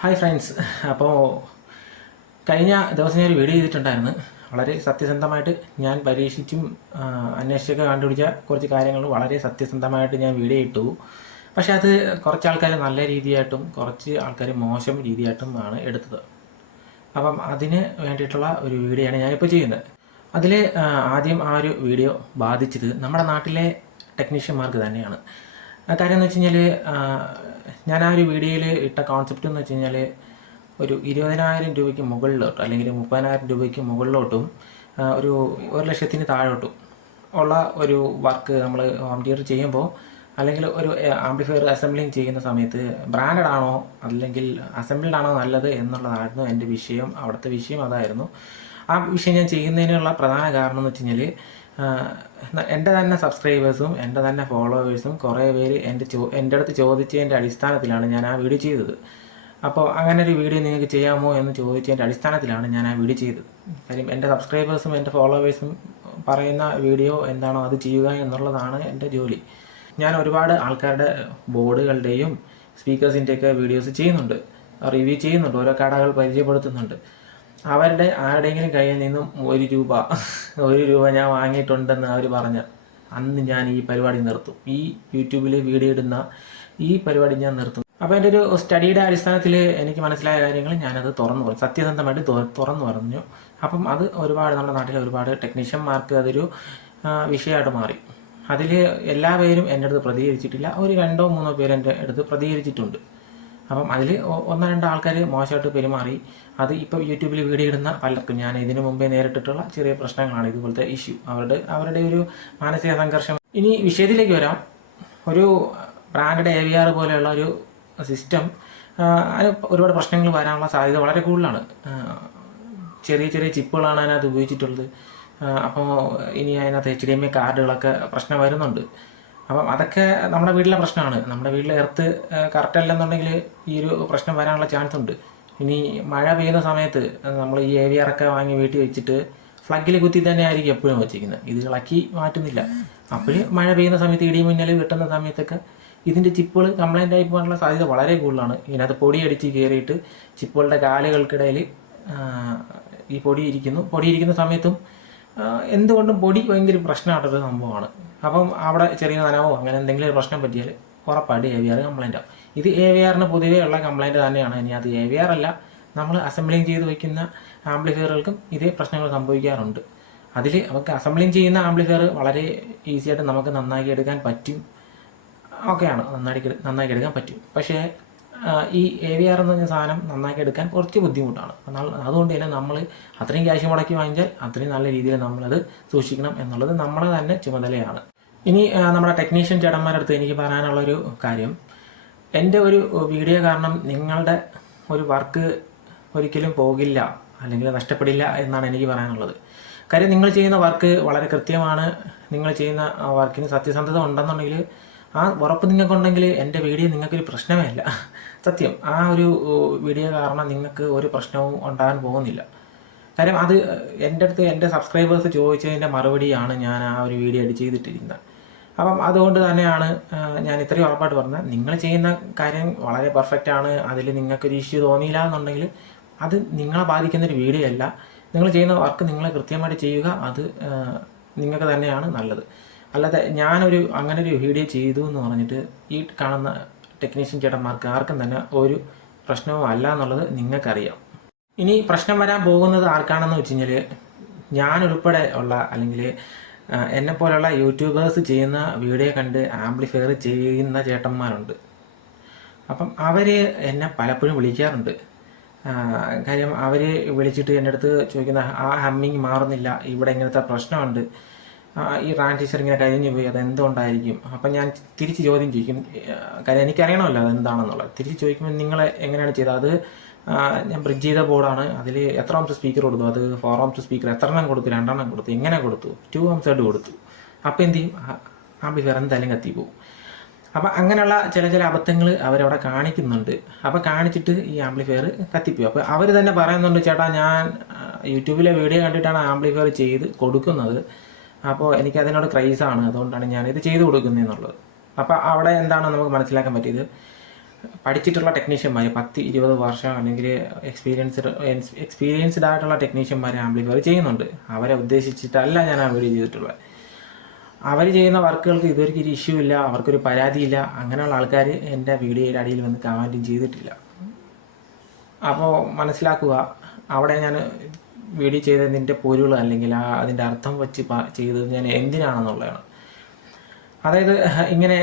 Hi friends. അപ്പോൾ കഴിഞ്ഞ ദിവസം ഞാൻ ഒരു വീഡിയോ ചെയ്തിട്ടുണ്ടായിരുന്നു. വളരെ സത്യസന്ധമായിട്ട് ഞാൻ പരീക്ഷിച്ചും അന്വേഷിച്ചൊക്കെ കണ്ടുപിടിച്ച കുറച്ച് കാര്യങ്ങൾ വളരെ സത്യസന്ധമായിട്ട് ഞാൻ വീഡിയോ ഇട്ടു. പക്ഷെ അത് കുറച്ച് ആൾക്കാർ നല്ല രീതിയായിട്ടും കുറച്ച് ആൾക്കാർ മോശം രീതിയായിട്ടും ആണ് എടുത്തത്. അപ്പം അതിന് വേണ്ടിയിട്ടുള്ള ഒരു വീഡിയോ ആണ് ഞാനിപ്പോൾ ചെയ്യുന്നത്. അതിൽ ആദ്യം ആ ഒരു വീഡിയോ ബാധിച്ചത് നമ്മുടെ നാട്ടിലെ ടെക്നീഷ്യന്മാർക്ക് തന്നെയാണ്. കാര്യം എന്ന് വെച്ച് കഴിഞ്ഞാൽ ഞാൻ ആ ഒരു വീഡിയോയിൽ ഇട്ട കോൺസെപ്റ്റ് എന്ന് വെച്ച് കഴിഞ്ഞാൽ ഒരു 20,000 രൂപയ്ക്ക് മുകളിലോട്ട് അല്ലെങ്കിൽ 30,000 രൂപയ്ക്ക് മുകളിലോട്ടും ഒരു 1,00,000 താഴോട്ടും ഉള്ള ഒരു വർക്ക് നമ്മൾ ഹോം തിയേറ്റർ ചെയ്യുമ്പോൾ അല്ലെങ്കിൽ ഒരു ആംപ്ലിഫയർ അസംബ്ലിങ് ചെയ്യുന്ന സമയത്ത് ബ്രാൻഡഡ് ആണോ അല്ലെങ്കിൽ അസംബിൾഡ് ആണോ നല്ലത് എന്നുള്ളതായിരുന്നു എൻ്റെ വിഷയം. അവിടുത്തെ വിഷയം അതായിരുന്നു. ആ വിഷയം ഞാൻ ചെയ്യുന്നതിനുള്ള പ്രധാന കാരണം എന്ന് വെച്ച് കഴിഞ്ഞാൽ എൻ്റെ തന്നെ സബ്സ്ക്രൈബേഴ്സും എൻ്റെ തന്നെ ഫോളോവേഴ്സും കുറേ പേര് എൻ്റെ അടുത്ത് ചോദിച്ചതിൻ്റെ അടിസ്ഥാനത്തിലാണ് ഞാൻ ആ വീഡിയോ ചെയ്തത്. അപ്പോൾ അങ്ങനെ ഒരു വീഡിയോ നിങ്ങൾക്ക് ചെയ്യാമോ എന്ന് ചോദിച്ചതിൻ്റെ അടിസ്ഥാനത്തിലാണ് ഞാൻ ആ വീഡിയോ ചെയ്തത്. കാര്യം എൻ്റെ സബ്സ്ക്രൈബേഴ്സും എൻ്റെ ഫോളോവേഴ്സും പറയുന്ന വീഡിയോ എന്താണോ അത് ചെയ്യുക എന്നുള്ളതാണ് എൻ്റെ ജോലി. ഞാൻ ഒരുപാട് ആൾക്കാരുടെ ബോർഡുകളുടെയും സ്പീക്കേഴ്സിൻ്റെയൊക്കെ വീഡിയോസ് ചെയ്യുന്നുണ്ട്, റിവ്യൂ ചെയ്യുന്നുണ്ട്, ഓരോ കടകൾ പരിചയപ്പെടുത്തുന്നുണ്ട്. അവരുടെ ആരുടെയെങ്കിലും കയ്യിൽ നിന്നും ഒരു രൂപ ഞാൻ വാങ്ങിയിട്ടുണ്ടെന്ന് അവർ പറഞ്ഞ അന്ന് ഞാൻ ഈ പരിപാടി നിർത്തും. ഈ യൂട്യൂബിൽ വീഡിയോ ഇടുന്ന ഈ പരിപാടി ഞാൻ നിർത്തും. അപ്പോൾ എൻ്റെ ഒരു സ്റ്റഡിയുടെ അടിസ്ഥാനത്തിൽ എനിക്ക് മനസ്സിലായ കാര്യങ്ങൾ ഞാനത് തുറന്നു പറഞ്ഞു, സത്യസന്ധമായിട്ട് തുറന്നു പറഞ്ഞു. അപ്പം അത് നമ്മുടെ നാട്ടിലെ ഒരുപാട് ടെക്നീഷ്യന്മാർക്ക് അതൊരു വിഷയമായിട്ട് മാറി. അതിൽ എല്ലാ പേരും എൻ്റെ അടുത്ത് പ്രതികരിച്ചിട്ടില്ല. ഒരു 2-3 പേര് എൻ്റെ അടുത്ത് പ്രതികരിച്ചിട്ടുണ്ട്. അപ്പം അതിൽ 1-2 ആൾക്കാർ മോശമായിട്ട് പെരുമാറി. അത് ഇപ്പോൾ യൂട്യൂബിൽ വീഡിയോ ഇടുന്ന പലർക്കും ഞാൻ ഇതിനു മുമ്പേ നേരിട്ടിട്ടുള്ള ചെറിയ പ്രശ്നങ്ങളാണ് ഇതുപോലത്തെ ഇഷ്യൂ, അവരുടെ ഒരു മാനസിക സംഘർഷം. ഇനി വിഷയത്തിലേക്ക് വരാം. ഒരു ബ്രാൻഡഡ് AVR പോലെയുള്ള ഒരു സിസ്റ്റം അതിന് ഒരുപാട് പ്രശ്നങ്ങൾ വരാനുള്ള സാധ്യത വളരെ കൂടുതലാണ്. ചെറിയ ചെറിയ ചിപ്പുകളാണ് അതിനകത്ത് ഉപയോഗിച്ചിട്ടുള്ളത്. അപ്പോൾ ഇനി അതിനകത്ത് HDMI കാർഡുകളൊക്കെ പ്രശ്നം വരുന്നുണ്ട്. അപ്പം അതൊക്കെ നമ്മുടെ വീട്ടിലെ പ്രശ്നമാണ്. നമ്മുടെ വീട്ടിലെ എർത്ത് കറക്റ്റ് അല്ലെന്നുണ്ടെങ്കിൽ ഈ ഒരു പ്രശ്നം വരാനുള്ള ചാൻസ് ഉണ്ട്. ഇനി മഴ പെയ്യുന്ന സമയത്ത് നമ്മൾ ഈ AVR ഒക്കെ വാങ്ങി വീട്ടിൽ വെച്ചിട്ട് ഫ്ലഗിൽ കുത്തി തന്നെ ആയിരിക്കും എപ്പോഴും വെച്ചിരിക്കുന്നത്. ഇത് ഇളക്കി മാറ്റുന്നില്ല. അപ്പോൾ മഴ പെയ്യുന്ന സമയത്ത് ഇടിമിന്നൽ വെട്ടുന്ന സമയത്തൊക്കെ ഇതിൻ്റെ ചിപ്പുകൾ കംപ്ലൈൻ്റ് ആയി പോകാനുള്ള സാധ്യത വളരെ കൂടുതലാണ്. ഇതിനകത്ത് പൊടി അടിച്ച് കയറിയിട്ട് ചിപ്പുകളുടെ കാലുകൾക്കിടയിൽ ഈ പൊടിയിരിക്കുന്ന സമയത്തും എന്തുകൊണ്ടും പൊടി ഭയങ്കര പ്രശ്നമായിട്ടൊരു സംഭവമാണ്. അപ്പം അവിടെ ചെറിയ നനവോ അങ്ങനെ എന്തെങ്കിലും ഒരു പ്രശ്നം പറ്റിയാൽ ഉറപ്പായിട്ട് AVR കംപ്ലൈൻ്റ് ആവും. ഇത് AVRന് പൊതുവേ ഉള്ള കംപ്ലൈൻറ്റ് തന്നെയാണ്. ഇനി അത് AVR അല്ല, നമ്മൾ അസംബ്ലിങ് ചെയ്ത് വയ്ക്കുന്ന ആംപ്ലിഫയറുകൾക്കും ഇതേ പ്രശ്നങ്ങൾ സംഭവിക്കാറുണ്ട്. അതിൽ നമുക്ക് അസംബ്ലിങ് ചെയ്യുന്ന ആംപ്ലിഫയർ വളരെ ഈസിയായിട്ട് നമുക്ക് നന്നാക്കി എടുക്കാൻ പറ്റും, ഒക്കെയാണ്, നന്നാക്കി എടുക്കാൻ പറ്റും. പക്ഷേ ഈ AVR എന്ന് പറഞ്ഞ സാധനം നന്നാക്കി എടുക്കാൻ കുറച്ച് ബുദ്ധിമുട്ടാണ്. അതുകൊണ്ട് തന്നെ നമ്മൾ അത്രയും ക്യാഷ് മുടക്കി വാങ്ങിച്ചാൽ അത്രയും നല്ല രീതിയിൽ നമ്മളത് സൂക്ഷിക്കണം എന്നുള്ളത് നമ്മളെ തന്നെ ചുമതലയാണ്. ഇനി നമ്മുടെ ടെക്നീഷ്യൻ ചേട്ടന്മാരുടെ അടുത്ത് എനിക്ക് പറയാനുള്ളൊരു കാര്യം, എൻ്റെ ഒരു വീഡിയോ കാരണം നിങ്ങളുടെ ഒരു വർക്ക് ഒരിക്കലും പോകില്ല അല്ലെങ്കിൽ നഷ്ടപ്പെടില്ല എന്നാണ് എനിക്ക് പറയാനുള്ളത്. കാര്യം നിങ്ങൾ ചെയ്യുന്ന വർക്ക് വളരെ കൃത്യമാണ്. നിങ്ങൾ ചെയ്യുന്ന വർക്കിന് സത്യസന്ധത ഉണ്ടെന്നുണ്ടെങ്കിൽ ആ ഉറപ്പ് നിങ്ങൾക്കുണ്ടെങ്കിൽ എൻ്റെ വീഡിയോ നിങ്ങൾക്കൊരു പ്രശ്നമേ അല്ല. സത്യം, ആ ഒരു വീഡിയോ കാരണം നിങ്ങൾക്ക് ഒരു പ്രശ്നവും ഉണ്ടാകാൻ പോകുന്നില്ല. കാര്യം അത് എൻ്റെ സബ്സ്ക്രൈബേഴ്സ് ചോദിച്ചതിൻ്റെ മറുപടിയാണ് ഞാൻ ആ ഒരു വീഡിയോ എഡിറ്റ് ചെയ്തിട്ടിരിക്കുന്നത്. അപ്പം അതുകൊണ്ട് തന്നെയാണ് ഞാൻ ഇത്രയും ഉറപ്പായിട്ട് പറഞ്ഞത്. നിങ്ങൾ ചെയ്യുന്ന കാര്യം വളരെ പെർഫെക്റ്റ് ആണ്. അതിൽ നിങ്ങൾക്കൊരു ഇഷ്യൂ തോന്നിയില്ല എന്നുണ്ടെങ്കിൽ അത് നിങ്ങളെ ബാധിക്കുന്നൊരു വീഡിയോ അല്ല. നിങ്ങൾ ചെയ്യുന്ന വർക്ക് നിങ്ങൾ കൃത്യമായിട്ട് ചെയ്യുക, അത് നിങ്ങൾക്ക് തന്നെയാണ് നല്ലത്. അല്ലാതെ അങ്ങനെ ഒരു വീഡിയോ ചെയ്തു എന്ന് പറഞ്ഞിട്ട് ഈ കാണുന്ന ടെക്നീഷ്യൻ ചേട്ടന്മാർക്ക് ആർക്കും തന്നെ ഒരു പ്രശ്നവും അല്ല എന്നുള്ളത് നിങ്ങൾക്കറിയാം. ഇനി പ്രശ്നം വരാൻ പോകുന്നത് ആർക്കാണെന്ന് വെച്ച് കഴിഞ്ഞാൽ ഞാൻ ഉൾപ്പെടെ ഉള്ള അല്ലെങ്കിൽ എന്നെപ്പോലുള്ള യൂട്യൂബേഴ്സ് ചെയ്യുന്ന വീഡിയോ കണ്ട് ആംപ്ലിഫയർ ചെയ്യുന്ന ചേട്ടന്മാരുണ്ട്. അപ്പം അവർ എന്നെ പലപ്പോഴും വിളിക്കാറുണ്ട്. കാര്യം അവർ വിളിച്ചിട്ട് എൻ്റെ അടുത്ത് ചോദിക്കുന്ന ആ ഹമ്മിങ് മാറുന്നില്ല, ഇവിടെ ഇങ്ങനത്തെ പ്രശ്നമുണ്ട്, ഈ ട്രാൻസിസ്റ്റർ ഇങ്ങനെ കഴിഞ്ഞു പോയി, അതെന്തുകൊണ്ടായിരിക്കും. അപ്പം ഞാൻ തിരിച്ച് ചോദ്യം ചോദിക്കും. കാര്യം എനിക്കറിയണമല്ലോ അതെന്താണെന്നുള്ളത്. തിരിച്ച് ചോദിക്കുമ്പോൾ നിങ്ങൾ എങ്ങനെയാണ് ചെയ്തത്? അത് ഞാൻ ബ്രിഡ്ജ് ചെയ്ത ബോർഡാണ്. അതിൽ എത്ര ഓംസ് സ്പീക്കർ കൊടുത്തു? അത് 4 ഓംസ് സ്പീക്കർ എത്ര എണ്ണം കൊടുത്തു? 2 എണ്ണം കൊടുത്തു? എങ്ങനെ കൊടുത്തു? 2 ഓംസ് ആയിട്ട് കൊടുത്തു. അപ്പോൾ എന്ത് ചെയ്യും? ആംപ്ലിഫയർ എന്തായാലും കത്തിപ്പോവും. അപ്പം അങ്ങനെയുള്ള ചില അബദ്ധങ്ങൾ അവരവിടെ കാണിക്കുന്നുണ്ട്. അപ്പോൾ കാണിച്ചിട്ട് ഈ ആംപ്ലിഫയർ കത്തിപ്പോവും. അപ്പോൾ അവർ തന്നെ പറയുന്നുണ്ട്, ചേട്ടാ ഞാൻ യൂട്യൂബിലെ വീഡിയോ കണ്ടിട്ടാണ് ആംപ്ലിഫയർ ചെയ്ത് കൊടുക്കുന്നത്, അപ്പോൾ എനിക്കതിനോട് ക്രൈസാണ്, അതുകൊണ്ടാണ് ഞാനിത് ചെയ്തു കൊടുക്കുന്നത് എന്നുള്ളത്. അപ്പോൾ അവിടെ എന്താണ് നമുക്ക് മനസ്സിലാക്കാൻ പറ്റിയത്? പഠിച്ചിട്ടുള്ള ടെക്നീഷ്യന്മാർ 10-20 വർഷം അല്ലെങ്കിൽ എക്സ്പീരിയൻസ്ഡ് ആയിട്ടുള്ള ടെക്നീഷ്യന്മാർ ആംപ്ലിഫയർ ചെയ്യുന്നുണ്ട്. അവരെ ഉദ്ദേശിച്ചിട്ടല്ല ഞാൻ ആ വീഡിയോ ചെയ്തിട്ടുള്ളത്. അവർ ചെയ്യുന്ന വർക്കുകൾക്ക് ഇതുവരെയ്ക്ക് ഒരു ഇഷ്യൂ ഇല്ല, അവർക്കൊരു പരാതിയില്ല. അങ്ങനെയുള്ള ആൾക്കാർ എൻ്റെ വീഡിയോയുടെ അടിയിൽ വന്ന് കമൻറ്റും ചെയ്തിട്ടില്ല. അപ്പോൾ മനസ്സിലാക്കുക, അവിടെ ഞാൻ വീഡിയോ ചെയ്തതിൻ്റെ പൊരുൾ അല്ലെങ്കിൽ അതിൻ്റെ അർത്ഥം വെച്ച് ചെയ്തത് ഞാൻ എന്തിനാണെന്നുള്ളതാണ്. അതായത് ഇങ്ങനെ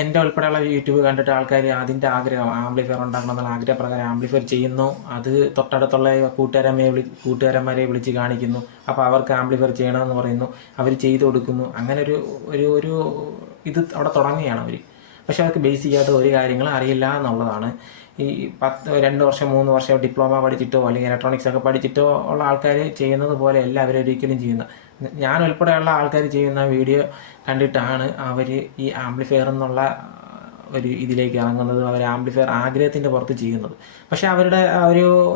എൻ്റെ ഉൾപ്പെടെയുള്ള യൂട്യൂബ് കണ്ടിട്ട് ആൾക്കാർ അതിൻ്റെ ആഗ്രഹം ആംപ്ലിഫയർ ഉണ്ടാക്കണം എന്നുള്ള ആഗ്രഹപ്രകാരം ആംപ്ലിഫയർ ചെയ്യുന്നു. അത് തൊട്ടടുത്തുള്ള കൂട്ടുകാരന്മാരെ വിളിച്ച് കാണിക്കുന്നു. അപ്പോൾ അവർക്ക് ആംപ്ലിഫയർ ചെയ്യണമെന്ന് പറയുന്നു, അവർ ചെയ്തു കൊടുക്കുന്നു. അങ്ങനെ ഒരു ഇത് അവിടെ തുടങ്ങുകയാണ് അവർ. പക്ഷെ അവർക്ക് ബേസിക് ആയിട്ട് ഒരു കാര്യങ്ങളും അറിയില്ല എന്നുള്ളതാണ്. ഈ 2 വർഷം 3 വർഷം ഡിപ്ലോമ പഠിച്ചിട്ടോ അല്ലെങ്കിൽ ഇലക്ട്രോണിക്സ് ഒക്കെ പഠിച്ചിട്ടോ ഉള്ള ആൾക്കാർ ചെയ്യുന്നത് പോലെ അല്ല അവരൊരിക്കലും ചെയ്യുന്നത്. ഞാൻ ഉൾപ്പെടെയുള്ള ആൾക്കാർ ചെയ്യുന്ന വീഡിയോ കണ്ടിട്ടാണ് അവർ ഈ ആംപ്ലിഫയർ എന്നുള്ള ഒരു ഇതിലേക്ക് ഇറങ്ങുന്നത്, അവർ ആംപ്ലിഫയർ ആഗ്രഹത്തിൻ്റെ പുറത്ത് ചെയ്യുന്നത്. പക്ഷേ അവരുടെ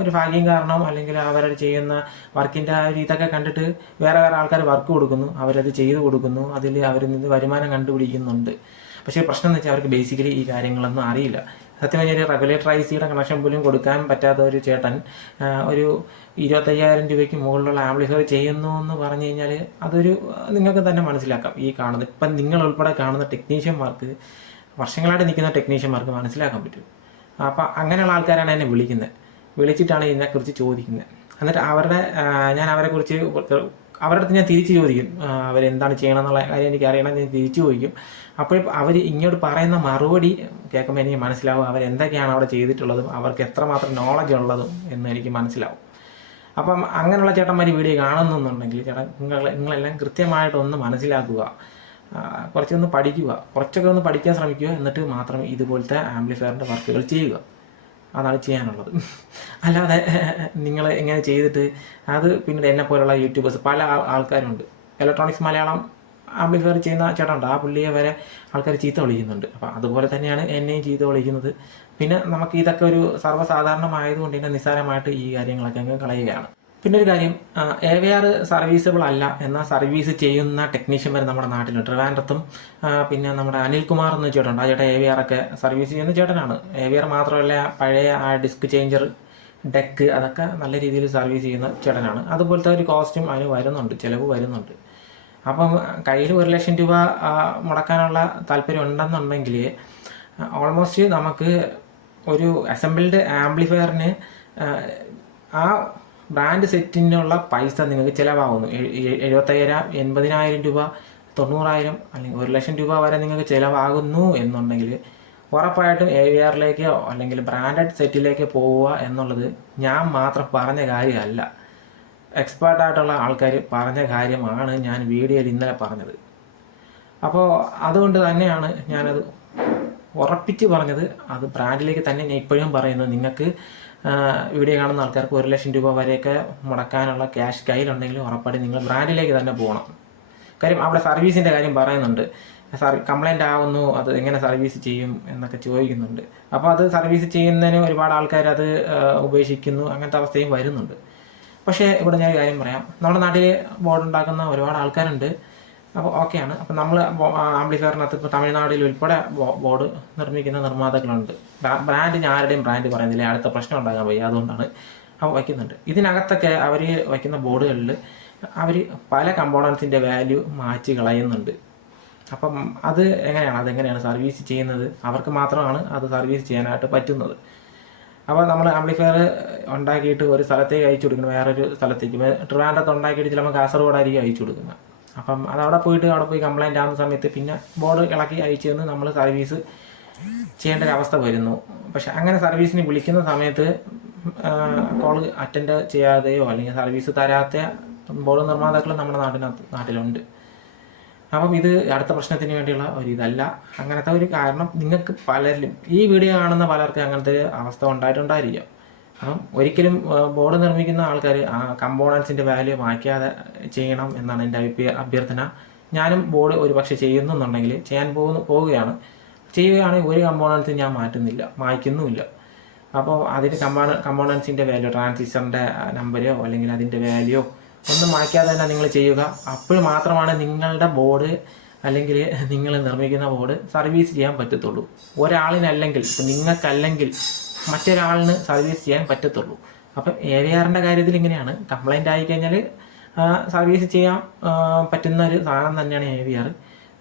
ഒരു ഭാഗ്യം കാരണം അല്ലെങ്കിൽ അവർ ചെയ്യുന്ന വർക്കിൻ്റെ ആ ഒരു ഇതൊക്കെ കണ്ടിട്ട് വേറെ ആൾക്കാർ വർക്ക് കൊടുക്കുന്നു, അവരത് ചെയ്തു കൊടുക്കുന്നു, അതിൽ അവരിൽ നിന്ന് വരുമാനം കണ്ടുപിടിക്കുന്നുണ്ട്. പക്ഷേ പ്രശ്നം എന്ന് വെച്ചാൽ അവർക്ക് ബേസിക്കലി ഈ കാര്യങ്ങളൊന്നും അറിയില്ല. സത്യം പറഞ്ഞാൽ റെഗുലേറ്റർ ICയുടെ കണക്ഷൻ പോലും കൊടുക്കാൻ പറ്റാത്ത ഒരു ചേട്ടൻ ഒരു 25,000 രൂപയ്ക്ക് മുകളിലുള്ള ആംപ്ലിഫയർ ചെയ്യുന്നു എന്ന് പറഞ്ഞു കഴിഞ്ഞാൽ അതൊരു നിങ്ങൾക്ക് തന്നെ മനസ്സിലാക്കാം. ഈ കാണുന്നത് ഇപ്പം നിങ്ങൾ ഉൾപ്പെടെ കാണുന്ന ടെക്നീഷ്യന്മാർക്ക്, വർഷങ്ങളായിട്ട് നിൽക്കുന്ന ടെക്നീഷ്യന്മാർക്ക് മനസ്സിലാക്കാൻ പറ്റും. അപ്പം അങ്ങനെയുള്ള ആൾക്കാരാണ് എന്നെ വിളിച്ചിട്ടാണ് ഇതിനെക്കുറിച്ച് ചോദിക്കുന്നത്. എന്നിട്ട് ഞാൻ അവരെക്കുറിച്ച് അവരുടെ അടുത്ത് ഞാൻ തിരിച്ച് ചോദിക്കും, അവരെന്താണ് ചെയ്യണം എന്നുള്ള കാര്യം എനിക്ക് അറിയണം, ഞാൻ തിരിച്ചു ചോദിക്കും. അപ്പോൾ അവർ ഇങ്ങോട്ട് പറയുന്ന മറുപടി കേൾക്കുമ്പോൾ എനിക്ക് മനസ്സിലാവും അവരെന്തൊക്കെയാണ് അവിടെ ചെയ്തിട്ടുള്ളതും അവർക്ക് എത്രമാത്രം നോളജ് ഉള്ളതും എന്ന് എനിക്ക് മനസ്സിലാവും. അപ്പം അങ്ങനെയുള്ള ചേട്ടന്മാർ വീഡിയോ കാണുന്നുണ്ടെങ്കിൽ നിങ്ങളെല്ലാം കൃത്യമായിട്ടൊന്ന് മനസ്സിലാക്കുക, കുറച്ചൊക്കെ ഒന്ന് പഠിക്കാൻ ശ്രമിക്കുക. എന്നിട്ട് മാത്രം ഇതുപോലത്തെ ആംപ്ലിഫയറിൻ്റെ വർക്കുകൾ ചെയ്യുക. അതാണ് ചെയ്യാനുള്ളത്. അല്ലാതെ നിങ്ങൾ ഇങ്ങനെ ചെയ്തിട്ട് അത് പിന്നീട് എന്നെപ്പോലുള്ള യൂട്യൂബേഴ്സ് പല ആൾക്കാരുണ്ട്. ഇലക്ട്രോണിക്സ് മലയാളം ആംപ്ലിഫയർ ചെയ്യുന്ന ചേട്ടനുണ്ട്, ആ പുള്ളിയെ വരെ ആൾക്കാർ ചീത്ത വിളിക്കുന്നുണ്ട്. അപ്പോൾ അതുപോലെ തന്നെയാണ് എന്നെയും ചീത്ത വിളിക്കുന്നത്. പിന്നെ നമുക്ക് ഇതൊക്കെ ഒരു സർവ്വസാധാരണമായതുകൊണ്ട് തന്നെ നിസ്സാരമായിട്ട് ഈ കാര്യങ്ങളൊക്കെ അങ്ങ് കളയുകയാണ്. പിന്നെ ഒരു കാര്യം, AVR സർവീസബിൾ അല്ല എന്നാൽ സർവീസ് ചെയ്യുന്ന ടെക്നീഷ്യന്മാർ നമ്മുടെ നാട്ടിലുണ്ട്. ട്രിവാൻഡ്രത്തും പിന്നെ നമ്മുടെ അനിൽകുമാർ എന്ന് ചേട്ടനുണ്ട്. ആ ചേട്ടൻ AVR ഒക്കെ സർവീസ് ചെയ്യുന്ന ചേട്ടനാണ്. AVR മാത്രമല്ല, പഴയ ആ ഡിസ്ക് ചേഞ്ചർ, ഡെക്ക്, അതൊക്കെ നല്ല രീതിയിൽ സർവീസ് ചെയ്യുന്ന ചേട്ടനാണ്. അതുപോലത്തെ ഒരു കോസ്റ്റും അതിന് ചിലവ് വരുന്നുണ്ട്. അപ്പം കയ്യിൽ 1,00,000 രൂപ മുടക്കാനുള്ള താല്പര്യം ഉണ്ടെന്നുണ്ടെങ്കിൽ ഓൾമോസ്റ്റ് നമുക്ക് ഒരു അസംബിൾഡ് ആംപ്ലിഫയറിന് ആ ബ്രാൻഡ് സെറ്റിനുള്ള പൈസ നിങ്ങൾക്ക് ചിലവാകുന്നു. 75,000, 80,000 രൂപ, 90,000 അല്ലെങ്കിൽ 1,00,000 രൂപ വരെ നിങ്ങൾക്ക് ചിലവാകുന്നു എന്നുണ്ടെങ്കിൽ ഉറപ്പായിട്ടും AVRലേക്കോ അല്ലെങ്കിൽ ബ്രാൻഡഡ് സെറ്റിലേക്ക് പോവുക എന്നുള്ളത് ഞാൻ മാത്രം പറഞ്ഞ കാര്യമല്ല, എക്സ്പേർട്ടായിട്ടുള്ള ആൾക്കാർ പറഞ്ഞ കാര്യമാണ് ഞാൻ വീഡിയോയിൽ ഇന്നലെ പറഞ്ഞത്. അപ്പോൾ അതുകൊണ്ട് തന്നെയാണ് ഞാനത് ഉറപ്പിച്ച് പറഞ്ഞത്. അത് ബ്രാൻഡിലേക്ക് തന്നെ ഞാൻ ഇപ്പോഴും പറയുന്നത്. നിങ്ങൾക്ക് വീഡിയോ കാണുന്ന ആൾക്കാർക്ക് 1,00,000 രൂപ വരെയൊക്കെ മുടക്കാനുള്ള ക്യാഷ് കയ്യിലുണ്ടെങ്കിൽ ഉറപ്പായിട്ടും നിങ്ങൾ ബ്രാൻഡിലേക്ക് തന്നെ പോകണം. കാര്യം അവിടെ സർവീസിൻ്റെ കാര്യം പറയുന്നുണ്ട്. കംപ്ലൈൻ്റ് ആവുന്നു, അത് എങ്ങനെ സർവീസ് ചെയ്യും എന്നൊക്കെ ചോദിക്കുന്നുണ്ട്. അപ്പോൾ അത് സർവീസ് ചെയ്യുന്നതിന് ഒരുപാട് ആൾക്കാർ അത് ഉപേക്ഷിക്കുന്നു, അങ്ങനത്തെ അവസ്ഥയും വരുന്നുണ്ട്. പക്ഷേ ഇവിടെ ഞാൻ കാര്യം പറയാം, നമ്മുടെ നാട്ടിൽ ബോർഡ് ഉണ്ടാക്കുന്ന ഒരുപാട് ആൾക്കാരുണ്ട്. അപ്പോൾ ഓക്കെയാണ്. അപ്പോൾ നമ്മൾ ആംപ്ലിഫയറിനകത്ത് ഇപ്പോൾ തമിഴ്നാട്ടിൽ ഉൾപ്പെടെ ബോർഡ് നിർമ്മിക്കുന്ന നിർമ്മാതാക്കളുണ്ട്. ബ്രാൻഡിന് ആരുടെയും ബ്രാൻഡ് പറയുന്നില്ല, അടുത്ത പ്രശ്നം ഉണ്ടാകാൻ വയ്യ, അതുകൊണ്ടാണ് അവ വയ്ക്കുന്നുണ്ട്. ഇതിനകത്തൊക്കെ അവർ വയ്ക്കുന്ന ബോർഡുകളിൽ അവർ പല കമ്പോണൻസിൻ്റെ വാല്യൂ മാറ്റി കളയുന്നുണ്ട്. അപ്പം അതെങ്ങനെയാണ് സർവീസ് ചെയ്യുന്നത്? അവർക്ക് മാത്രമാണ് അത് സർവീസ് ചെയ്യാനായിട്ട് പറ്റുന്നത്. അപ്പോൾ നമ്മൾ ആംപ്ലിഫയർ ഉണ്ടാക്കിയിട്ട് ഒരു സ്ഥലത്തേക്ക് അയച്ചു കൊടുക്കുന്നത്, വേറൊരു സ്ഥലത്തേക്ക് ട്രിവാൻഡ്രത്ത് ഉണ്ടാക്കിയിട്ട് ചിലപ്പോൾ കാസർഗോഡായിരിക്കും അയച്ചു കൊടുക്കുന്നത്. അപ്പം അവിടെ പോയി കംപ്ലൈൻ്റ് ആകുന്ന സമയത്ത് പിന്നെ ബോർഡ് ഇളക്കി അയച്ചു തന്ന് നമ്മൾ സർവീസ് ചെയ്യേണ്ട ഒരു അവസ്ഥ വരുന്നു. പക്ഷെ അങ്ങനെ സർവീസിന് വിളിക്കുന്ന സമയത്ത് കോൾ അറ്റൻഡ് ചെയ്യാതെയോ അല്ലെങ്കിൽ സർവീസ് തരാത്ത ബോർഡ് നിർമ്മാതാക്കൾ നമ്മുടെ നാട്ടിലുണ്ട്. അപ്പം ഇത് അടുത്ത പ്രശ്നത്തിന് വേണ്ടിയുള്ള ഒരു ഇതല്ല. അങ്ങനത്തെ ഒരു കാരണം നിങ്ങൾക്ക് പലരിലും ഈ വീഡിയോ കാണുന്ന പലർക്കും അങ്ങനത്തെ അവസ്ഥ ഉണ്ടായിട്ടുണ്ടായിരിക്കാം. അപ്പം ഒരിക്കലും ബോർഡ് നിർമ്മിക്കുന്ന ആൾക്കാർ ആ കമ്പോണൻസിൻ്റെ വാല്യൂ മാറ്റാതെ ചെയ്യണം എന്നാണ് എൻ്റെ അഭ്യർത്ഥന. ഞാനും ബോർഡ് ഒരു പക്ഷേ ചെയ്യുന്നുണ്ടെങ്കിൽ പോവുകയാണ് ചെയ്യുകയാണെങ്കിൽ ഒരു കമ്പോണൻസ് ഞാൻ മായ്ക്കുന്നുമില്ല. അപ്പോൾ അതിന് കമ്പോണൻസിൻ്റെ വാല്യൂ, ട്രാൻസിസ്റ്ററിൻ്റെ നമ്പരോ അല്ലെങ്കിൽ അതിൻ്റെ വാല്യൂ ഒന്നും മാറ്റാതെ തന്നെ നിങ്ങൾ ചെയ്യുക. അപ്പോൾ മാത്രമാണ് നിങ്ങളുടെ ബോർഡ് അല്ലെങ്കിൽ നിങ്ങൾ നിർമ്മിക്കുന്ന ബോർഡ് സർവീസ് ചെയ്യാൻ പറ്റത്തുള്ളൂ. ഒരാളിനല്ലെങ്കിൽ, ഇപ്പം നിങ്ങൾക്കല്ലെങ്കിൽ മറ്റൊരാളിന് സർവീസ് ചെയ്യാൻ പറ്റത്തുള്ളൂ. അപ്പം AVRൻ്റെ കാര്യത്തിൽ ഇങ്ങനെയാണ്. കംപ്ലൈൻ്റ് ആയിക്കഴിഞ്ഞാൽ സർവീസ് ചെയ്യാൻ പറ്റുന്ന ഒരു സാധനം തന്നെയാണ് AVR.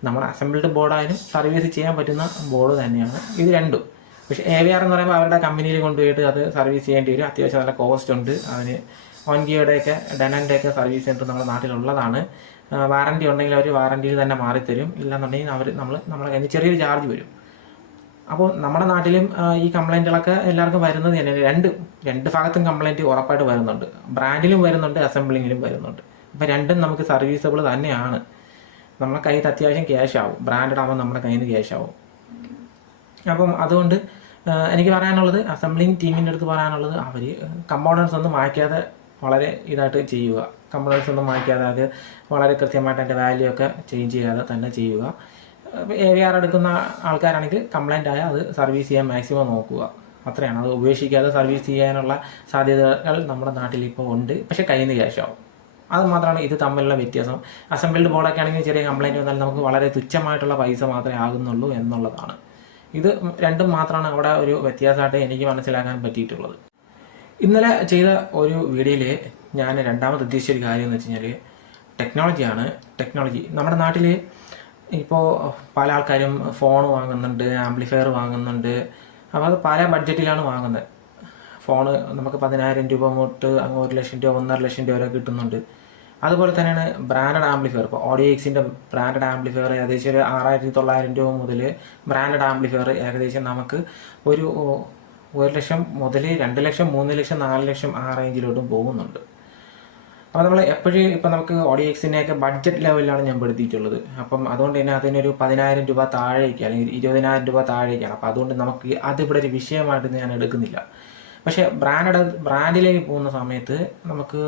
നമ്മുടെ അസംബിൾഡ് ബോർഡായാലും സർവീസ് ചെയ്യാൻ പറ്റുന്ന ബോർഡ് തന്നെയാണ് ഇത് രണ്ടും. പക്ഷേ AVR എന്ന് പറയുമ്പോൾ അവരുടെ കമ്പനിയിൽ കൊണ്ടുപോയിട്ട് അത് സർവീസ് ചെയ്യേണ്ടി വരും. അത്യാവശ്യം നല്ല കോസ്റ്റ് ഉണ്ട് അതിന്. ഓൻഗിയുടെയൊക്കെ ഡെനൻ്റെയൊക്കെ സർവീസ് സെൻറ്റർ നമ്മുടെ നാട്ടിലുള്ളതാണ്. വാറൻറ്റി ഉണ്ടെങ്കിൽ അവർ വാറൻറ്റിയിൽ തന്നെ മാറിത്തരും. ഇല്ലെന്നുണ്ടെങ്കിൽ നമ്മളെ കയ്യിൽ ചെറിയൊരു ചാർജ് വരും. അപ്പോൾ നമ്മുടെ നാട്ടിലും ഈ കംപ്ലൈൻറ്റുകളൊക്കെ എല്ലാവർക്കും വരുന്നത് തന്നെ രണ്ട് ഭാഗത്തും കംപ്ലൈൻറ്റ് ഉറപ്പായിട്ട് വരുന്നുണ്ട്. ബ്രാൻഡിലും വരുന്നുണ്ട്, അസംബ്ലിങ്ങിലും വരുന്നുണ്ട്. അപ്പോൾ രണ്ടും നമുക്ക് സർവീസബിൾ തന്നെയാണ്. നമ്മളെ കയ്യിൽ അത്യാവശ്യം ക്യാഷ് ആവും. ബ്രാൻഡഡ് ആകുമ്പോൾ നമ്മുടെ കയ്യിൽ നിന്ന് ക്യാഷ് ആവും. അപ്പം അതുകൊണ്ട് എനിക്ക് പറയാനുള്ളത്, അസംബ്ലിങ് ടീമിൻ്റെ അടുത്ത് പറയാനുള്ളത്, അവർ കമ്പോണൻസ് ഒന്നും മായ്ക്കാതെ വളരെ ഇതായിട്ട് ചെയ്യുക. കമ്പോണൻസ് ഒന്നും മായ്ക്കാതെ അത് വളരെ കൃത്യമായിട്ട് അതിൻ്റെ വാല്യൂ ഒക്കെ ചേഞ്ച് ചെയ്യാതെ തന്നെ ചെയ്യുക. AVR എടുക്കുന്ന ആൾക്കാരാണെങ്കിൽ കംപ്ലൈൻ്റ് ആയാൽ അത് സർവീസ് ചെയ്യാൻ മാക്സിമം നോക്കുക. അത്രയാണ്. അത് ഉപേക്ഷിക്കാതെ സർവീസ് ചെയ്യാനുള്ള സാധ്യതകൾ നമ്മുടെ നാട്ടിൽ ഇപ്പോൾ ഉണ്ട്. പക്ഷേ കയ്യിൽ നിന്ന് ക്യാഷ് ആവും. അത് മാത്രമാണ് ഇത് തമ്മിലുള്ള വ്യത്യാസം. അസംബിൾഡ് ബോർഡൊക്കെ ആണെങ്കിൽ ചെറിയ കംപ്ലൈൻറ്റ് വന്നാൽ നമുക്ക് വളരെ തുച്ഛമായിട്ടുള്ള പൈസ മാത്രമേ ആകുന്നുള്ളൂ എന്നുള്ളതാണ്. ഇത് രണ്ടും മാത്രമാണ് അവിടെ ഒരു വ്യത്യാസമായിട്ട് എനിക്ക് മനസ്സിലാക്കാൻ പറ്റിയിട്ടുള്ളത്. ഇന്നലെ ചെയ്ത ഒരു വീഡിയോയിൽ ഞാൻ രണ്ടാമത് ഉദ്ദേശിച്ച ഒരു കാര്യം എന്ന് വെച്ച് കഴിഞ്ഞാൽ ടെക്നോളജിയാണ്. ടെക്നോളജി നമ്മുടെ നാട്ടിൽ ഇപ്പോൾ പല ആൾക്കാരും ഫോൺ വാങ്ങുന്നുണ്ട്, ആംപ്ലിഫയർ വാങ്ങുന്നുണ്ട്. അപ്പോൾ അത് പല ബഡ്ജറ്റിലാണ് വാങ്ങുന്നത്. ഫോണ് നമുക്ക് 10,000 രൂപ തൊട്ട് അങ്ങ് 1 ലക്ഷം രൂപ 1.5 ലക്ഷം രൂപ വരെ കിട്ടുന്നുണ്ട്. അതുപോലെ തന്നെയാണ് ബ്രാൻഡഡ് ആംപ്ലിഫയർ. ഇപ്പോൾ ODXൻ്റെ ബ്രാൻഡഡ് ആംപ്ലിഫയർ ഏകദേശം ഒരു 6,900 രൂപ മുതൽ ബ്രാൻഡഡ് ആംപ്ലിഫയർ ഏകദേശം നമുക്ക് ഒരു 1 ലക്ഷം മുതൽ 2 ലക്ഷം 3 ലക്ഷം 4 ലക്ഷം ആ റേഞ്ചിലോട്ടും പോകുന്നുണ്ട്. അപ്പോൾ നമ്മൾ എപ്പോഴും ഇപ്പം നമുക്ക് ODXനെയൊക്കെ ബഡ്ജറ്റ് ലെവലിലാണ് ഞാൻ പെടുത്തിയിട്ടുള്ളത്. അപ്പം അതുകൊണ്ട് തന്നെ അതിനൊരു 10,000 രൂപ താഴേക്ക് അല്ലെങ്കിൽ 20,000 രൂപ താഴേക്കാണ്. അപ്പോൾ അതുകൊണ്ട് നമുക്ക് അതിവിടെ ഒരു വിഷയമായിട്ട് ഞാൻ എടുക്കുന്നില്ല. പക്ഷേ ബ്രാൻഡിലേക്ക് പോകുന്ന സമയത്ത് നമുക്ക്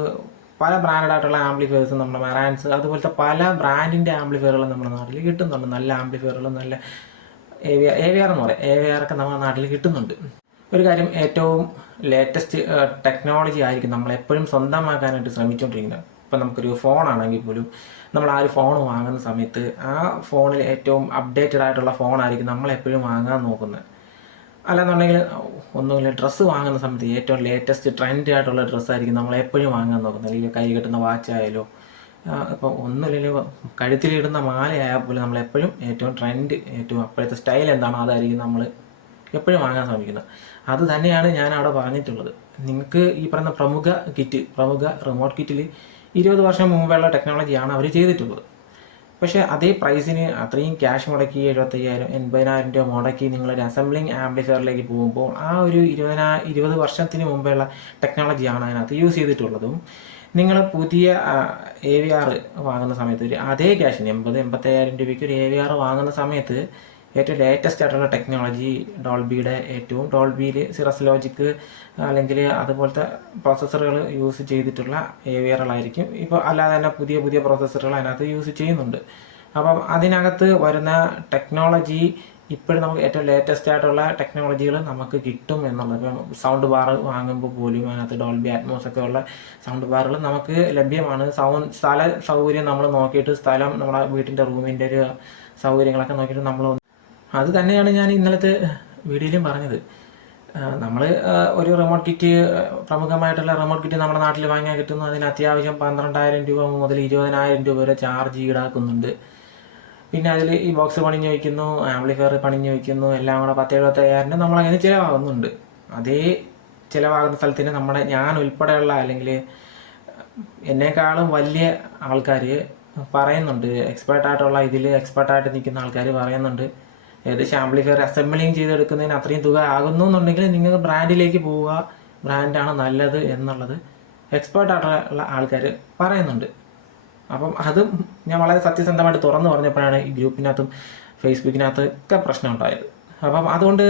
പല ബ്രാൻഡായിട്ടുള്ള ആംപ്ലിഫയേഴ്സ്, നമ്മുടെ മെറാൻസ്, അതുപോലത്തെ പല ബ്രാൻഡിൻ്റെ ആംപ്ലിഫയറുകൾ നമ്മുടെ നാട്ടിൽ കിട്ടുന്നുണ്ട്. നല്ല ആംപ്ലിഫയറുകൾ, നല്ല AVR എന്ന് പറയും, AVR ഒക്കെ നമ്മുടെ നാട്ടിൽ കിട്ടുന്നുണ്ട്. ഒരു കാര്യം, ഏറ്റവും ലേറ്റസ്റ്റ് ടെക്നോളജി ആയിരിക്കും നമ്മളെപ്പോഴും സ്വന്തമാക്കാനായിട്ട് ശ്രമിച്ചുകൊണ്ടിരിക്കുന്നത്. ഇപ്പം നമുക്കൊരു ഫോണാണെങ്കിൽ പോലും നമ്മൾ ആ ഒരു ഫോൺ വാങ്ങുന്ന സമയത്ത് ആ ഫോണിൽ ഏറ്റവും അപ്ഡേറ്റഡ് ആയിട്ടുള്ള ഫോണായിരിക്കും നമ്മളെപ്പോഴും വാങ്ങാൻ നോക്കുന്നത്. അല്ലെന്നുണ്ടെങ്കിൽ ഒന്നുമില്ല, ഡ്രസ്സ് വാങ്ങുന്ന സമയത്ത് ഏറ്റവും ലേറ്റസ്റ്റ് ട്രെൻഡ് ആയിട്ടുള്ള ഡ്രസ്സായിരിക്കും നമ്മളെപ്പോഴും വാങ്ങാൻ നോക്കുന്നത്. അല്ലെങ്കിൽ കൈ കെട്ടുന്ന വാച്ചായാലോ, ഇപ്പോൾ ഒന്നുമില്ലെങ്കിൽ കഴുത്തിലിടുന്ന മാലയായാൽ പോലും നമ്മളെപ്പോഴും ഏറ്റവും ട്രെൻഡ്, ഏറ്റവും അപ്പോഴത്തെ സ്റ്റൈൽ എന്താണോ അതായിരിക്കും നമ്മൾ എപ്പോഴും വാങ്ങാൻ ശ്രമിക്കുന്നത്. അത് തന്നെയാണ് ഞാൻ അവിടെ പറഞ്ഞിട്ടുള്ളത്. നിങ്ങൾക്ക് ഈ പറയുന്ന പ്രമുഖ റിമോട്ട് കിറ്റിൽ 20 വർഷം മുമ്പുള്ള ടെക്നോളജിയാണ് അവർ ചെയ്തിട്ടുള്ളത്. പക്ഷേ അതേ പ്രൈസിന് അത്രയും ക്യാഷ് മുടക്കി 75,000 80,000 രൂപ മുടക്കി നിങ്ങളൊരു അസംബ്ലിങ് ആംപ്ലിഫയറിലേക്ക് പോകുമ്പോൾ ആ ഒരു 20 വർഷത്തിന് മുമ്പുള്ള ടെക്നോളജിയാണ് അതിനകത്ത് യൂസ് ചെയ്തിട്ടുള്ളതും. നിങ്ങൾ പുതിയ AVR വാങ്ങുന്ന സമയത്ത് ഒരു അതേ ക്യാഷിന് 80,000 രൂപയ്ക്ക് ഒരു AVR വാങ്ങുന്ന സമയത്ത് ഏറ്റവും ലേറ്റസ്റ്റ് ആയിട്ടുള്ള ടെക്നോളജി ഡോൾബിയിൽ സിറസ് ലോജിക് അല്ലെങ്കിൽ അതുപോലത്തെ പ്രോസസ്സറുകൾ യൂസ് ചെയ്തിട്ടുള്ള AVRകളായിരിക്കും. ഇപ്പോൾ അല്ലാതെ തന്നെ പുതിയ പ്രോസസ്സറുകൾ അതിനകത്ത് യൂസ് ചെയ്യുന്നുണ്ട്. അപ്പം അതിനകത്ത് വരുന്ന ടെക്നോളജി ഇപ്പോഴും നമുക്ക് ഏറ്റവും ലേറ്റസ്റ്റ് ആയിട്ടുള്ള ടെക്നോളജികൾ നമുക്ക് കിട്ടും എന്നുള്ളത്. ഇപ്പം സൗണ്ട് ബാർ വാങ്ങുമ്പോൾ പോലും അതിനകത്ത് ഡോൾബി അറ്റ്മോസ് ഒക്കെ ഉള്ള സൗണ്ട് ബാറുകൾ നമുക്ക് ലഭ്യമാണ്. സ്ഥല സൗകര്യം നമ്മൾ നോക്കിയിട്ട്, സ്ഥലം നമ്മുടെ വീട്ടിൻ്റെ റൂമിൻ്റെ ഒരു സൗകര്യങ്ങളൊക്കെ നോക്കിയിട്ട് നമ്മൾ, അത് തന്നെയാണ് ഞാൻ ഇന്നലത്തെ വീഡിയോയിലും പറഞ്ഞത്. നമ്മൾ ഒരു റിമോട്ട് കിറ്റ്, പ്രമുഖമായിട്ടുള്ള റിമോട്ട് കിറ്റ് നമ്മുടെ നാട്ടിൽ വാങ്ങിയാൽ കിട്ടുന്നു. അതിന് അത്യാവശ്യം 12,000 രൂപ മുതൽ 20,000 രൂപ വരെ ചാർജ് ഈടാക്കുന്നുണ്ട്. പിന്നെ അതിൽ ഈ ബോക്സ് പണിഞ്ഞ് വയ്ക്കുന്നു, ആംപ്ലിഫയർ പണിഞ്ഞ് വയ്ക്കുന്നു, എല്ലാം കൂടെ 10,000-75,000 നമ്മളതിന് ചിലവാകുന്നുണ്ട്. അതേ ചിലവാകുന്ന സ്ഥലത്തിന് ഞാൻ ഉൾപ്പെടെയുള്ള അല്ലെങ്കിൽ എന്നെക്കാളും വലിയ ആൾക്കാർ പറയുന്നുണ്ട്, എക്സ്പേർട്ടായിട്ട് നിൽക്കുന്ന ആൾക്കാർ പറയുന്നുണ്ട്, ഏകദേശം ആംപ്ലിഫയർ അസംബ്ലിങ് ചെയ്തെടുക്കുന്നതിന് അത്രയും തുക ആകുന്നു എന്നുണ്ടെങ്കിൽ നിങ്ങൾ ബ്രാൻഡിലേക്ക് പോവുക, ബ്രാൻഡാണ് നല്ലത് എന്നുള്ളത് എക്സ്പേർട്ടായിട്ടുള്ള ആൾക്കാർ പറയുന്നുണ്ട്. അപ്പം അതും ഞാൻ വളരെ സത്യസന്ധമായിട്ട് തുറന്നു പറഞ്ഞപ്പോഴാണ് ഈ ഗ്രൂപ്പിനകത്തും ഫേസ്ബുക്കിനകത്തൊക്കെ പ്രശ്നം ഉണ്ടായത്. അപ്പം അതുകൊണ്ട്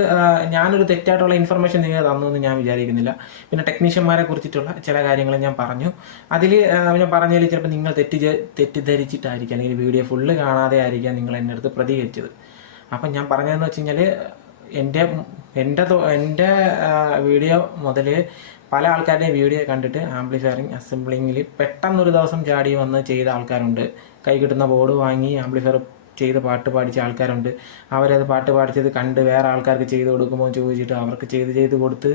ഞാനൊരു തെറ്റായിട്ടുള്ള ഇൻഫർമേഷൻ നിങ്ങൾ തന്നു എന്ന് ഞാൻ വിചാരിക്കുന്നില്ല. പിന്നെ ടെക്നീഷ്യന്മാരെ കുറിച്ചിട്ടുള്ള ചില കാര്യങ്ങൾ ഞാൻ പറഞ്ഞു. അതിൽ ഞാൻ പറഞ്ഞതിൽ ചിലപ്പോൾ നിങ്ങൾ തെറ്റിദ്ധരിച്ചിട്ടായിരിക്കാം, അല്ലെങ്കിൽ വീഡിയോ ഫുള്ള് കാണാതെ ആയിരിക്കാം നിങ്ങൾ എൻ്റെ അടുത്ത് പ്രതികരിച്ചത്. അപ്പം ഞാൻ പറഞ്ഞതെന്ന് വെച്ച് കഴിഞ്ഞാൽ എൻ്റെ വീഡിയോ മുതൽ പല ആൾക്കാരുടെയും വീഡിയോ കണ്ടിട്ട് ആംപ്ലിഫയറിങ് അസംബ്ലിങ്ങിൽ പെട്ടെന്നൊരു ദിവസം ചാടി വന്ന് ചെയ്ത ആൾക്കാരുണ്ട്. കൈ കിട്ടുന്ന ബോർഡ് വാങ്ങി ആംപ്ലിഫയർ ചെയ്ത് പാട്ട് പാടിച്ച ആൾക്കാരുണ്ട്. അവരത് പാട്ട് പാടിച്ചത് കണ്ട് വേറെ ആൾക്കാർക്ക് ചെയ്ത് കൊടുക്കുമ്പോൾ ചോദിച്ചിട്ട് അവർക്ക് ചെയ്ത് കൊടുത്ത്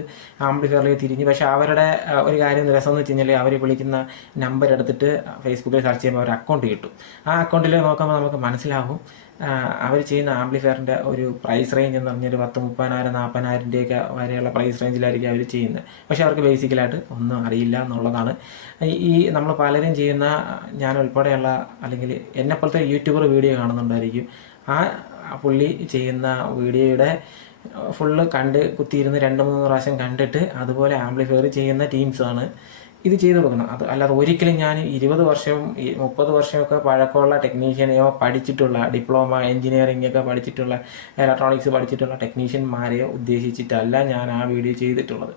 ആംപ്ലിഫയറിലേക്ക് തിരിഞ്ഞ്. പക്ഷേ അവരുടെ ഒരു കാര്യം രസമെന്ന് വെച്ച് കഴിഞ്ഞാൽ അവർ വിളിക്കുന്ന നമ്പർ എടുത്തിട്ട് ഫേസ്ബുക്കിൽ സെർച്ച് ചെയ്യുമ്പോൾ ഒരു അക്കൗണ്ട് കിട്ടും. ആ അക്കൗണ്ടിൽ നോക്കുമ്പോൾ നമുക്ക് മനസ്സിലാവും അവർ ചെയ്യുന്ന ആംപ്ലിഫയറിൻ്റെ ഒരു പ്രൈസ് റേഞ്ച് എന്ന് പറഞ്ഞൊരു 10, 30,000, 40,000 രൂപയൊക്കെ വരെയുള്ള പ്രൈസ് റേഞ്ചിലായിരിക്കും അവർ ചെയ്യുന്നത്. പക്ഷേ അവർക്ക് ബേസിക്കലായിട്ട് ഒന്നും അറിയില്ല എന്നുള്ളതാണ്. ഈ നമ്മൾ പലരും ചെയ്യുന്ന, ഞാൻ ഉൾപ്പെടെയുള്ള അല്ലെങ്കിൽ എന്നെപ്പോലത്തെ യൂട്യൂബർ വീഡിയോ കാണുന്നുണ്ടായിരിക്കും. ആ പുള്ളി ചെയ്യുന്ന വീഡിയോയുടെ ഫുള്ള് കണ്ട് കുത്തിയിരുന്ന് 2-3 പ്രാവശ്യം കണ്ടിട്ട് അതുപോലെ ആംപ്ലിഫയർ ചെയ്യുന്ന ടീംസാണ് ഇത് ചെയ്തു കൊടുക്കണം. അത് അല്ലാതെ ഒരിക്കലും ഞാൻ 20 വർഷവും 30 വർഷമൊക്കെ പഴക്കമുള്ള ടെക്നീഷ്യനെയോ പഠിച്ചിട്ടുള്ള ഡിപ്ലോമ എഞ്ചിനീയറിംഗ് ഒക്കെ പഠിച്ചിട്ടുള്ള ഇലക്ട്രോണിക്സ് പഠിച്ചിട്ടുള്ള ടെക്നീഷ്യന്മാരെയോ ഉദ്ദേശിച്ചിട്ടല്ല ഞാൻ ആ വീഡിയോ ചെയ്തിട്ടുള്ളത്.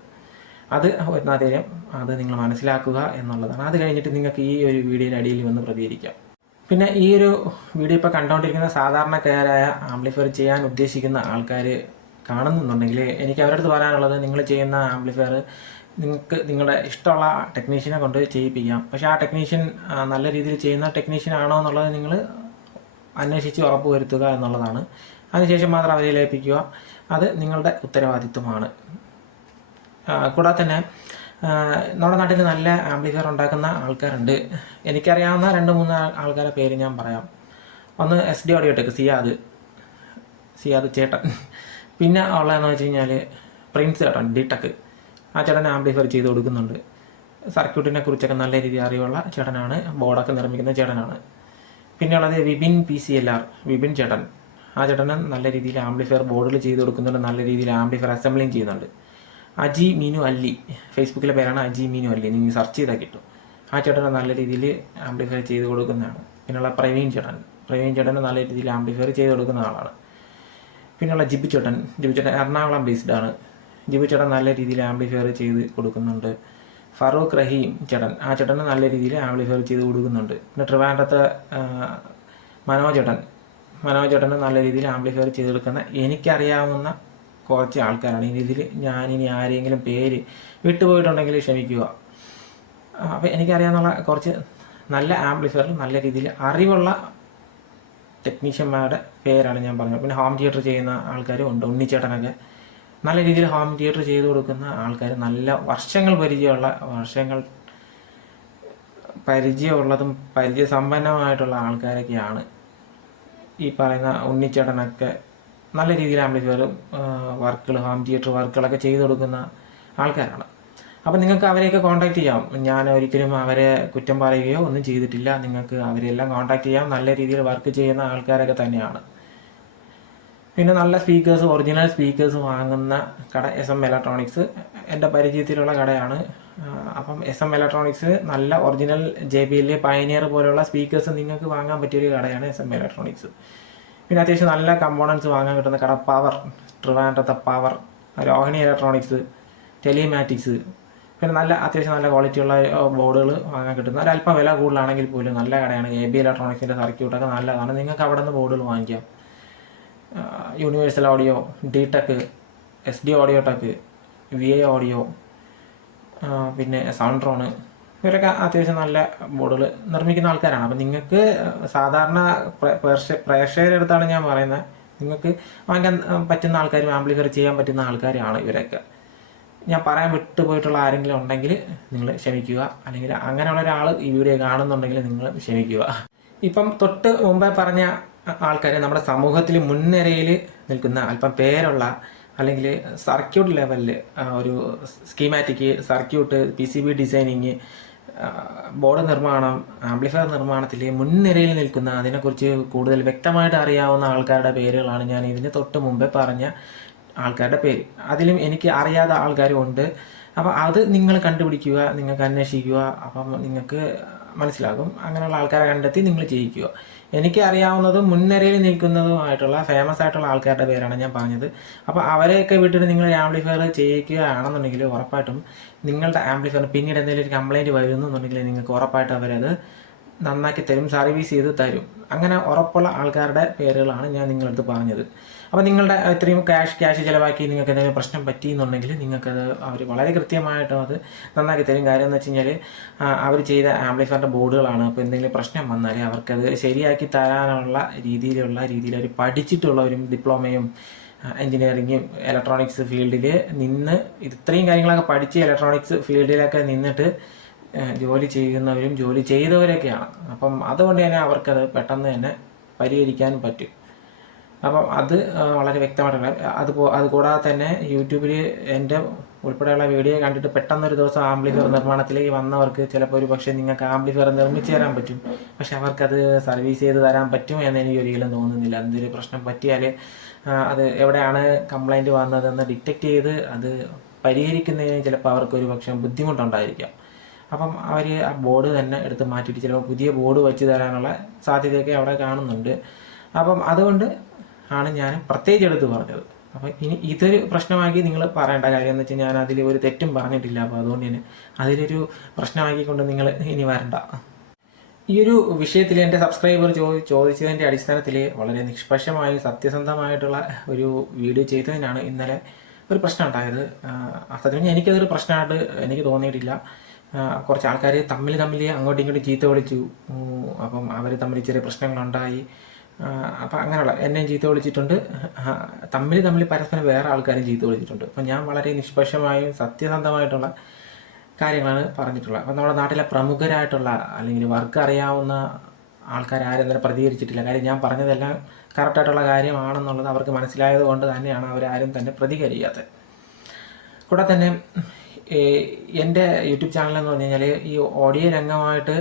അത് ഒന്നാമത്തേരം അത് നിങ്ങൾ മനസ്സിലാക്കുക എന്നുള്ളതാണ്. അത് കഴിഞ്ഞിട്ട് നിങ്ങൾക്ക് ഈ ഒരു വീഡിയോയുടെ അടിയിൽ വന്ന് പ്രതികരിക്കാം. പിന്നെ ഈ ഒരു വീഡിയോ ഇപ്പോൾ കണ്ടുകൊണ്ടിരിക്കുന്ന സാധാരണക്കാരായ ആംപ്ലിഫയർ ചെയ്യാൻ ഉദ്ദേശിക്കുന്ന ആൾക്കാർ കാണുന്നുണ്ടെങ്കിൽ എനിക്ക് അവരുടെ അടുത്ത് പറയാനുള്ളത്, നിങ്ങൾ ചെയ്യുന്ന ആംപ്ലിഫയർ നിങ്ങൾക്ക് നിങ്ങളുടെ ഇഷ്ടമുള്ള ടെക്നീഷ്യനെ കൊണ്ട് ചെയ്യിപ്പിക്കാം. പക്ഷേ ആ ടെക്നീഷ്യൻ നല്ല രീതിയിൽ ചെയ്യുന്ന ടെക്നീഷ്യൻ ആണോ എന്നുള്ളത് നിങ്ങൾ അന്വേഷിച്ച് ഉറപ്പ് വരുത്തുക എന്നുള്ളതാണ്. അതിനുശേഷം മാത്രം അവരെ ഏൽപ്പിക്കുക. അത് നിങ്ങളുടെ ഉത്തരവാദിത്വമാണ്. കൂടാതെ തന്നെ നമ്മുടെ നാട്ടിൽ നല്ല ആംപ്ലിഫയർ ഉണ്ടാക്കുന്ന ആൾക്കാരുണ്ട്. എനിക്കറിയാവുന്ന 2-3 ആൾക്കാരുടെ പേര് ഞാൻ പറയാം. ഒന്ന് SD ഓഡിയോ ടെക്, സിയാദ് ചേട്ടൻ. പിന്നെ ഉള്ളതെന്ന് വെച്ച് കഴിഞ്ഞാൽ പ്രിൻസ് ചേട്ടൻ, DTech. ആ ചേട്ടൻ ആംപ്ലിഫയർ ചെയ്ത് കൊടുക്കുന്നുണ്ട്. സർക്യൂട്ടിനെ കുറിച്ചൊക്കെ നല്ല രീതിയിൽ അറിവുള്ള ചേട്ടനാണ്. ബോർഡൊക്കെ നിർമ്മിക്കുന്ന ചേട്ടനാണ്. പിന്നെ ഉള്ളത് വിപിൻ PCLR, വിപിൻ ചേട്ടൻ. ആ ചേട്ടന് നല്ല രീതിയിൽ ആംപ്ലിഫയർ ബോർഡിൽ ചെയ്ത് കൊടുക്കുന്നുണ്ട്. നല്ല രീതിയിൽ ആംപ്ലിഫയർ അസംബ്ലിങ് ചെയ്യുന്നുണ്ട്. അജി മീനു അല്ലി, ഫേസ്ബുക്കിലെ പേരാണ് അജി മീനു അല്ലി. നിങ്ങൾ സെർച്ച് ചെയ്താൽ കിട്ടും. ആ ചേട്ടന് നല്ല രീതിയിൽ ആംപ്ലിഫയർ ചെയ്ത് കൊടുക്കുന്നതാണ്. പിന്നെയുള്ള പ്രവീൺ ചേട്ടന് നല്ല രീതിയിൽ ആംപ്ലിഫയർ ചെയ്ത് കൊടുക്കുന്ന ആളാണ്. പിന്നെയുള്ള ജിബു ചേട്ടൻ എറണാകുളം ബേസ്ഡ് ആണ്. ജിബു ചേട്ടൻ നല്ല രീതിയിൽ ആംപ്ലിഫയർ ചെയ്ത് കൊടുക്കുന്നുണ്ട്. ഫറൂഖ് റഹീം ചേട്ടൻ, ആ ചേട്ടന് നല്ല രീതിയിൽ ആംപ്ലിഫയർ ചെയ്ത് കൊടുക്കുന്നുണ്ട്. പിന്നെ ട്രിവാൻഡ്രത്തെ മനോജ് ചേട്ടന് നല്ല രീതിയിൽ ആംപ്ലിഫയർ ചെയ്ത് കൊടുക്കുന്ന എനിക്കറിയാവുന്ന കുറച്ച് ആൾക്കാരാണ്. ഇതിൽ ഞാനിനി ആരെങ്കിലും പേര് വിട്ടുപോയിട്ടുണ്ടെങ്കിൽ ക്ഷമിക്കുക. അപ്പോൾ എനിക്കറിയാവുന്ന കുറച്ച് നല്ല ആംപ്ലിഫയർ നല്ല രീതിയിൽ അറിവുള്ള ടെക്നീഷ്യന്മാരുടെ പേരാണ് ഞാൻ പറഞ്ഞത്. പിന്നെ ഹോം തിയേറ്റർ ചെയ്യുന്ന ആൾക്കാരും ഉണ്ട്. ഉണ്ണിച്ചേട്ടനൊക്കെ നല്ല രീതിയിൽ ഹോം തിയേറ്റർ ചെയ്ത് കൊടുക്കുന്ന ആൾക്കാർ, നല്ല പരിചയമുള്ളതും പരിചയസമ്പന്നമായിട്ടുള്ള ആൾക്കാരൊക്കെയാണ്. ഈ പറയുന്ന ഉണ്ണിച്ചേട്ടനൊക്കെ നല്ല രീതിയിൽ ആംപ്ലിഫയർ ഹോം തിയേറ്റർ വർക്കുകളൊക്കെ ചെയ്ത് കൊടുക്കുന്ന ആൾക്കാരാണ്. അപ്പം നിങ്ങൾക്ക് അവരെയൊക്കെ കോൺടാക്ട് ചെയ്യാം. ഞാൻ ഒരിക്കലും അവരെ കുറ്റം പറയുകയോ ഒന്നും ചെയ്തിട്ടില്ല. നിങ്ങൾക്ക് അവരെല്ലാം കോൺടാക്ട് ചെയ്യാം. നല്ല രീതിയിൽ വർക്ക് ചെയ്യുന്ന ആൾക്കാരൊക്കെ തന്നെയാണ്. പിന്നെ നല്ല സ്പീക്കേഴ്സ്, ഒറിജിനൽ സ്പീക്കേഴ്സ് വാങ്ങുന്ന കട SM ഇലക്ട്രോണിക്സ് എൻ്റെ പരിചയത്തിലുള്ള കടയാണ്. അപ്പം SM ഇലക്ട്രോണിക്സ് നല്ല ഒറിജിനൽ JBL, പയനിയർ പോലെയുള്ള സ്പീക്കേഴ്സ് നിങ്ങൾക്ക് വാങ്ങാൻ പറ്റിയൊരു കടയാണ് SM ഇലക്ട്രോണിക്സ്. പിന്നെ അത്യാവശ്യം നല്ല കമ്പോണൻസ് വാങ്ങാൻ കിട്ടുന്ന കട പവർ, ട്രിവാൻഡ്രത്തെ പവർ, രോഹിണി ഇലക്ട്രോണിക്സ്, ടെലിമാറ്റിക്സ്. പിന്നെ അത്യാവശ്യം നല്ല ക്വാളിറ്റിയുള്ള ബോർഡുകൾ വാങ്ങാൻ കിട്ടുന്ന, ഒരല്പം വില കൂടുതലാണെങ്കിൽ പോലും നല്ല കടയാണ്. AB ഇലക്ട്രോണിക്സിൻ്റെ സർക്യൂട്ടൊക്കെ നല്ലതാണ്. നിങ്ങൾക്ക് അവിടെ നിന്ന് ബോർഡുകൾ വാങ്ങിക്കാം. Universal audio, DTech, SD audio tech, VA audio, പിന്നെ സൗണ്ട്രോണ്, ഇവരൊക്കെ അത്യാവശ്യം നല്ല ബോർഡുകൾ നിർമ്മിക്കുന്ന ആൾക്കാരാണ്. അപ്പം നിങ്ങൾക്ക് സാധാരണ പ്രേക്ഷകരുടെ അടുത്താണ് ഞാൻ പറയുന്നത്. നിങ്ങൾക്ക് വാങ്ങിക്കാൻ പറ്റുന്ന ആൾക്കാരും ആംപ്ലിഫയർ ചെയ്യാൻ പറ്റുന്ന ആൾക്കാരാണ് ഇവരൊക്കെ. ഞാൻ പറയാൻ വിട്ടുപോയിട്ടുള്ള ആരെങ്കിലും ഉണ്ടെങ്കിൽ നിങ്ങൾ ക്ഷമിക്കുക. അല്ലെങ്കിൽ അങ്ങനെയുള്ള ഒരാൾ ഈ വീഡിയോ കാണുന്നുണ്ടെങ്കിൽ നിങ്ങൾ ക്ഷമിക്കുക. ഇപ്പം തൊട്ട് മുമ്പേ പറഞ്ഞ ആൾക്കാർ നമ്മുടെ സമൂഹത്തിൽ മുൻനിരയിൽ നിൽക്കുന്ന അല്പം പേരുള്ള, അല്ലെങ്കിൽ സർക്യൂട്ട് ലെവലിൽ ഒരു schematic circuit, PCB designing, board നിർമ്മാണം, ആംപ്ലിഫയർ നിർമ്മാണത്തിൽ മുൻനിരയിൽ നിൽക്കുന്ന, അതിനെക്കുറിച്ച് കൂടുതൽ വ്യക്തമായിട്ട് അറിയാവുന്ന ആൾക്കാരുടെ പേരുകളാണ് ഞാൻ ഇതിന് തൊട്ട് മുമ്പേ പറഞ്ഞ ആൾക്കാരുടെ പേര്. അതിലും എനിക്ക് അറിയാത്ത ആൾക്കാരും ഉണ്ട്. അപ്പോൾ അത് നിങ്ങൾ കണ്ടുപിടിക്കുക, നിങ്ങൾക്ക് അന്വേഷിക്കുക. അപ്പം നിങ്ങൾക്ക് മനസ്സിലാകും. അങ്ങനെയുള്ള ആൾക്കാരെ കണ്ടെത്തി നിങ്ങൾ ചെയ്യിക്കുക. എനിക്ക് അറിയാവുന്നതും മുൻനിരയിൽ നിൽക്കുന്നതുമായിട്ടുള്ള ഫേമസ് ആയിട്ടുള്ള ആൾക്കാരുടെ പേരാണ് ഞാൻ പറഞ്ഞത്. അപ്പോൾ അവരെയൊക്കെ വിട്ടിട്ട് നിങ്ങൾ ആംപ്ലിഫയർ ചെയ്യിക്കുകയാണെന്നുണ്ടെങ്കിൽ ഉറപ്പായിട്ടും നിങ്ങളുടെ ആംപ്ലിഫയർ പിന്നീട് എന്തെങ്കിലും ഒരു കംപ്ലയിൻറ്റ് വരുന്നുണ്ടെങ്കിൽ നിങ്ങൾക്ക് ഉറപ്പായിട്ട് അവരത് നന്നാക്കി തരും, സർവീസ് ചെയ്ത് തരും. അങ്ങനെ ഉറപ്പുള്ള ആൾക്കാരുടെ പേരുകളാണ് ഞാൻ നിങ്ങളടുത്ത് പറഞ്ഞത്. അപ്പോൾ നിങ്ങളുടെ ഇത്രയും ക്യാഷ് ചിലവാക്കി നിങ്ങൾക്ക് എന്തെങ്കിലും പ്രശ്നം പറ്റിയെന്നുണ്ടെങ്കിൽ നിങ്ങൾക്കത് അവർ വളരെ കൃത്യമായിട്ടും അത് നന്നാക്കി തരും. കാര്യം എന്ന് വെച്ച് കഴിഞ്ഞാൽ അവർ ചെയ്ത ആംപ്ലിഫയറിൻ്റെ ബോർഡുകളാണ്. അപ്പോൾ എന്തെങ്കിലും പ്രശ്നം വന്നാൽ അവർക്കത് ശരിയാക്കി തരാനുള്ള രീതിയിൽ അവർ പഠിച്ചിട്ടുള്ളവരും ഡിപ്ലോമയും എൻജിനീയറിങ്ങും ഇലക്ട്രോണിക്സ് ഫീൽഡിൽ നിന്ന് ഇത്രയും കാര്യങ്ങളൊക്കെ പഠിച്ച് ഇലക്ട്രോണിക്സ് ഫീൽഡിലൊക്കെ നിന്നിട്ട് ജോലി ചെയ്യുന്നവരും ജോലി ചെയ്തവരൊക്കെയാണ്. അപ്പം അതുകൊണ്ട് തന്നെ അവർക്കത് പെട്ടെന്ന് തന്നെ പരിഹരിക്കാൻ പറ്റും. അപ്പം അത് വളരെ വ്യക്തമായിട്ടുള്ള അത് കൂടാതെ തന്നെ യൂട്യൂബിൽ എൻ്റെ ഉൾപ്പെടെയുള്ള വീഡിയോ കണ്ടിട്ട് പെട്ടെന്നൊരു ദിവസം ആംപ്ലിഫയർ നിർമ്മാണത്തിലേക്ക് വന്നവർക്ക് ചിലപ്പോൾ ഒരു പക്ഷേ നിങ്ങൾക്ക് ആംപ്ലിഫയർ നിർമ്മിച്ച് തരാൻ പറ്റും. പക്ഷെ അവർക്കത് സർവീസ് ചെയ്ത് തരാൻ പറ്റും എന്ന് എനിക്ക് ഒരിക്കലും തോന്നുന്നില്ല. എന്തൊരു പ്രശ്നം പറ്റിയാൽ അത് എവിടെയാണ് കംപ്ലൈൻറ്റ് വന്നതെന്ന് ഡിറ്റക്റ്റ് ചെയ്ത് അത് പരിഹരിക്കുന്നതിന് ചിലപ്പോൾ അവർക്കൊരു പക്ഷേ ബുദ്ധിമുട്ടുണ്ടായിരിക്കാം. അപ്പം അവർ ആ ബോർഡ് തന്നെ എടുത്ത് മാറ്റിയിട്ട് ചിലപ്പോൾ പുതിയ ബോർഡ് വെച്ച് തരാനുള്ള സാധ്യതയൊക്കെ അവിടെ കാണുന്നുണ്ട്. അപ്പം അതുകൊണ്ട് ആണ് ഞാൻ പ്രത്യേകിച്ച് എടുത്ത് പറഞ്ഞത്. അപ്പം ഇനി ഇതൊരു പ്രശ്നമാക്കി നിങ്ങൾ പറയേണ്ട കാര്യം എന്ന് വെച്ചാൽ ഞാൻ അതിൽ ഒരു തെറ്റും പറഞ്ഞിട്ടില്ല. അപ്പോൾ അതുകൊണ്ട് തന്നെ അതിലൊരു പ്രശ്നമാക്കിക്കൊണ്ട് നിങ്ങൾ ഇനി വരണ്ട. ഈ ഒരു വിഷയത്തിൽ എൻ്റെ സബ്സ്ക്രൈബർ ചോദിച്ചതിൻ്റെ അടിസ്ഥാനത്തിൽ വളരെ നിഷ്പക്ഷമായി സത്യസന്ധമായിട്ടുള്ള ഒരു വീഡിയോ ചെയ്തതിനാണ് ഇന്നലെ ഒരു പ്രശ്നം ഉണ്ടായത്. സത്യം എനിക്കതൊരു പ്രശ്നമായിട്ട് എനിക്ക് തോന്നിയിട്ടില്ല. കുറച്ച് ആൾക്കാർ തമ്മിൽ അങ്ങോട്ടും ഇങ്ങോട്ടും ചീത്ത വിളിച്ചു. അപ്പം അവർ തമ്മിൽ ചെറിയ പ്രശ്നങ്ങളുണ്ടായി. അപ്പം അങ്ങനെയുള്ള എന്നെയും ചീത്ത വിളിച്ചിട്ടുണ്ട്, തമ്മിൽ പരസ്പരം വേറെ ആൾക്കാരും ചീത്ത വിളിച്ചിട്ടുണ്ട്. അപ്പം ഞാൻ വളരെ നിഷ്പക്ഷമായും സത്യസന്ധമായിട്ടുള്ള കാര്യങ്ങളാണ് പറഞ്ഞിട്ടുള്ളത്. അപ്പം നമ്മുടെ നാട്ടിലെ പ്രമുഖരായിട്ടുള്ള അല്ലെങ്കിൽ വർക്ക് അറിയാവുന്ന ആൾക്കാരും തന്നെ പ്രതികരിച്ചിട്ടില്ല. കാര്യം ഞാൻ പറഞ്ഞതെല്ലാം കറക്റ്റായിട്ടുള്ള കാര്യമാണെന്നുള്ളത് അവർക്ക് മനസ്സിലായത് കൊണ്ട് തന്നെയാണ് അവരാരും തന്നെ പ്രതികരിക്കാത്തത്. കൂടെ തന്നെ എൻ്റെ യൂട്യൂബ് ചാനൽ എന്ന് പറഞ്ഞു കഴിഞ്ഞാൽ ഈ ഓഡിയോ രംഗമായിട്ട്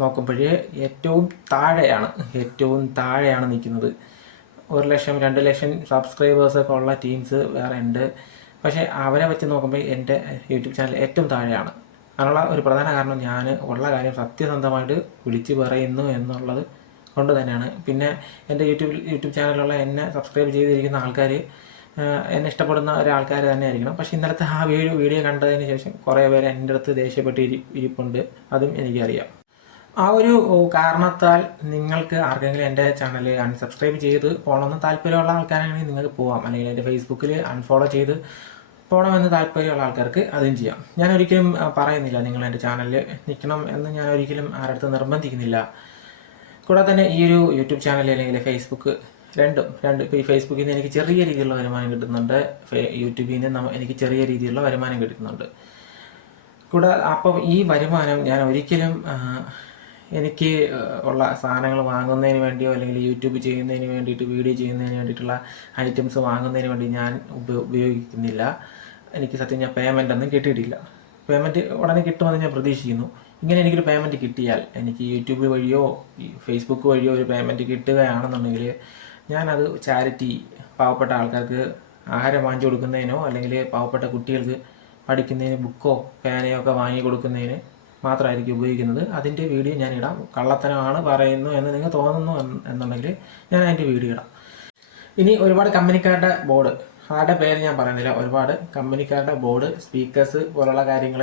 നോക്കുമ്പോൾ ഏറ്റവും താഴെയാണ് നിൽക്കുന്നത്. 1 ലക്ഷം 2 ലക്ഷം സബ്സ്ക്രൈബേഴ്സൊക്കെ ഉള്ള ടീംസ് വേറെ ഉണ്ട്. പക്ഷേ അവരെ വെച്ച് നോക്കുമ്പോൾ എൻ്റെ യൂട്യൂബ് ചാനൽ ഏറ്റവും താഴെയാണ്. അതിനുള്ള ഒരു പ്രധാന കാരണം ഞാൻ ഉള്ള കാര്യം സത്യസന്ധമായിട്ട് വിളിച്ച് പറയുന്നു എന്നുള്ളത് കൊണ്ട് തന്നെയാണ്. പിന്നെ എൻ്റെ യൂട്യൂബ് ചാനലിലുള്ള എന്നെ സബ്സ്ക്രൈബ് ചെയ്തിരിക്കുന്ന ആൾക്കാർ എന്നെ ഇഷ്ടപ്പെടുന്ന ഒരാൾക്കാർ തന്നെ ആയിരിക്കണം. പക്ഷേ ഇന്നലത്തെ ആ വീഡിയോ കണ്ടതിന് ശേഷം കുറേ പേര് എൻ്റെ അടുത്ത് ദേഷ്യപ്പെട്ട് ഇരിപ്പുണ്ട്. അതും എനിക്കറിയാം. ആ ഒരു കാരണത്താൽ നിങ്ങൾക്ക് ആർക്കെങ്കിലും എൻ്റെ ചാനൽ അൺസബ്സ്ക്രൈബ് ചെയ്ത് പോകണമെന്ന് താല്പര്യമുള്ള ആൾക്കാരാണെങ്കിൽ നിങ്ങൾക്ക് പോകാം. അല്ലെങ്കിൽ എൻ്റെ ഫേസ്ബുക്കിൽ അൺഫോളോ ചെയ്ത് പോകണമെന്ന് താല്പര്യമുള്ള ആൾക്കാർക്ക് അതും ചെയ്യാം. ഞാൻ ഒരിക്കലും പറയുന്നില്ല നിങ്ങൾ എൻ്റെ ചാനലിൽ നിൽക്കണം എന്ന് ഞാൻ ഒരിക്കലും ആരടുത്ത് നിർബന്ധിക്കുന്നില്ല. കൂടാതെ തന്നെ ഈ ഒരു യൂട്യൂബ് ചാനൽ അല്ലെങ്കിൽ ഫേസ്ബുക്ക് രണ്ടും ഇപ്പോൾ ഈ ഫേസ്ബുക്കിൽ നിന്ന് എനിക്ക് ചെറിയ രീതിയിലുള്ള വരുമാനം കിട്ടുന്നുണ്ട്, യൂട്യൂബിൽ നിന്ന് എനിക്ക് ചെറിയ രീതിയിലുള്ള വരുമാനം കിട്ടുന്നുണ്ട്. അപ്പം ഈ വരുമാനം ഞാൻ ഒരിക്കലും എനിക്ക് ഉള്ള സാധനങ്ങൾ വാങ്ങുന്നതിന് വേണ്ടിയോ അല്ലെങ്കിൽ യൂട്യൂബ് ചെയ്യുന്നതിന് വേണ്ടിയിട്ട് വീഡിയോ ചെയ്യുന്നതിന് വേണ്ടിയിട്ടുള്ള ഐറ്റംസ് വാങ്ങുന്നതിന് വേണ്ടി ഞാൻ ഉപയോഗിക്കുന്നില്ല. എനിക്ക് സത്യം ഞാൻ പേയ്മെൻ്റ് ഒന്നും കിട്ടിയിട്ടില്ല. പേയ്മെൻറ്റ് ഉടനെ കിട്ടുമെന്ന് ഞാൻ പ്രതീക്ഷിക്കുന്നു. ഇങ്ങനെ എനിക്കൊരു പേയ്മെൻറ്റ് കിട്ടിയാൽ എനിക്ക് യൂട്യൂബ് വഴിയോ ഫേസ്ബുക്ക് വഴിയോ ഒരു പേയ്മെൻറ്റ് കിട്ടുകയാണെന്നുണ്ടെങ്കിൽ ഞാനത് ചാരിറ്റി, പാവപ്പെട്ട ആൾക്കാർക്ക് ആഹാരം വാങ്ങിച്ചു കൊടുക്കുന്നതിനോ അല്ലെങ്കിൽ പാവപ്പെട്ട കുട്ടികൾക്ക് പഠിക്കുന്നതിന് ബുക്കോ പേനയോ ഒക്കെ വാങ്ങി കൊടുക്കുന്നതിന് മാത്രമായിരിക്കും ഉപയോഗിക്കുന്നത്. അതിൻ്റെ വീഡിയോ ഞാൻ ഇടാം. കള്ളത്തനമാണ് പറയുന്നു എന്ന് നിങ്ങൾ തോന്നുന്നു എന്നുണ്ടെങ്കിൽ ഞാൻ അതിൻ്റെ വീഡിയോ ഇടാം. ഇനി ഒരുപാട് കമ്പനിക്കാരുടെ ബോർഡ്, ആരുടെ പേര് ഞാൻ പറയുന്നില്ല, ഒരുപാട് കമ്പനിക്കാരുടെ ബോർഡ്, സ്പീക്കേഴ്സ് പോലുള്ള കാര്യങ്ങൾ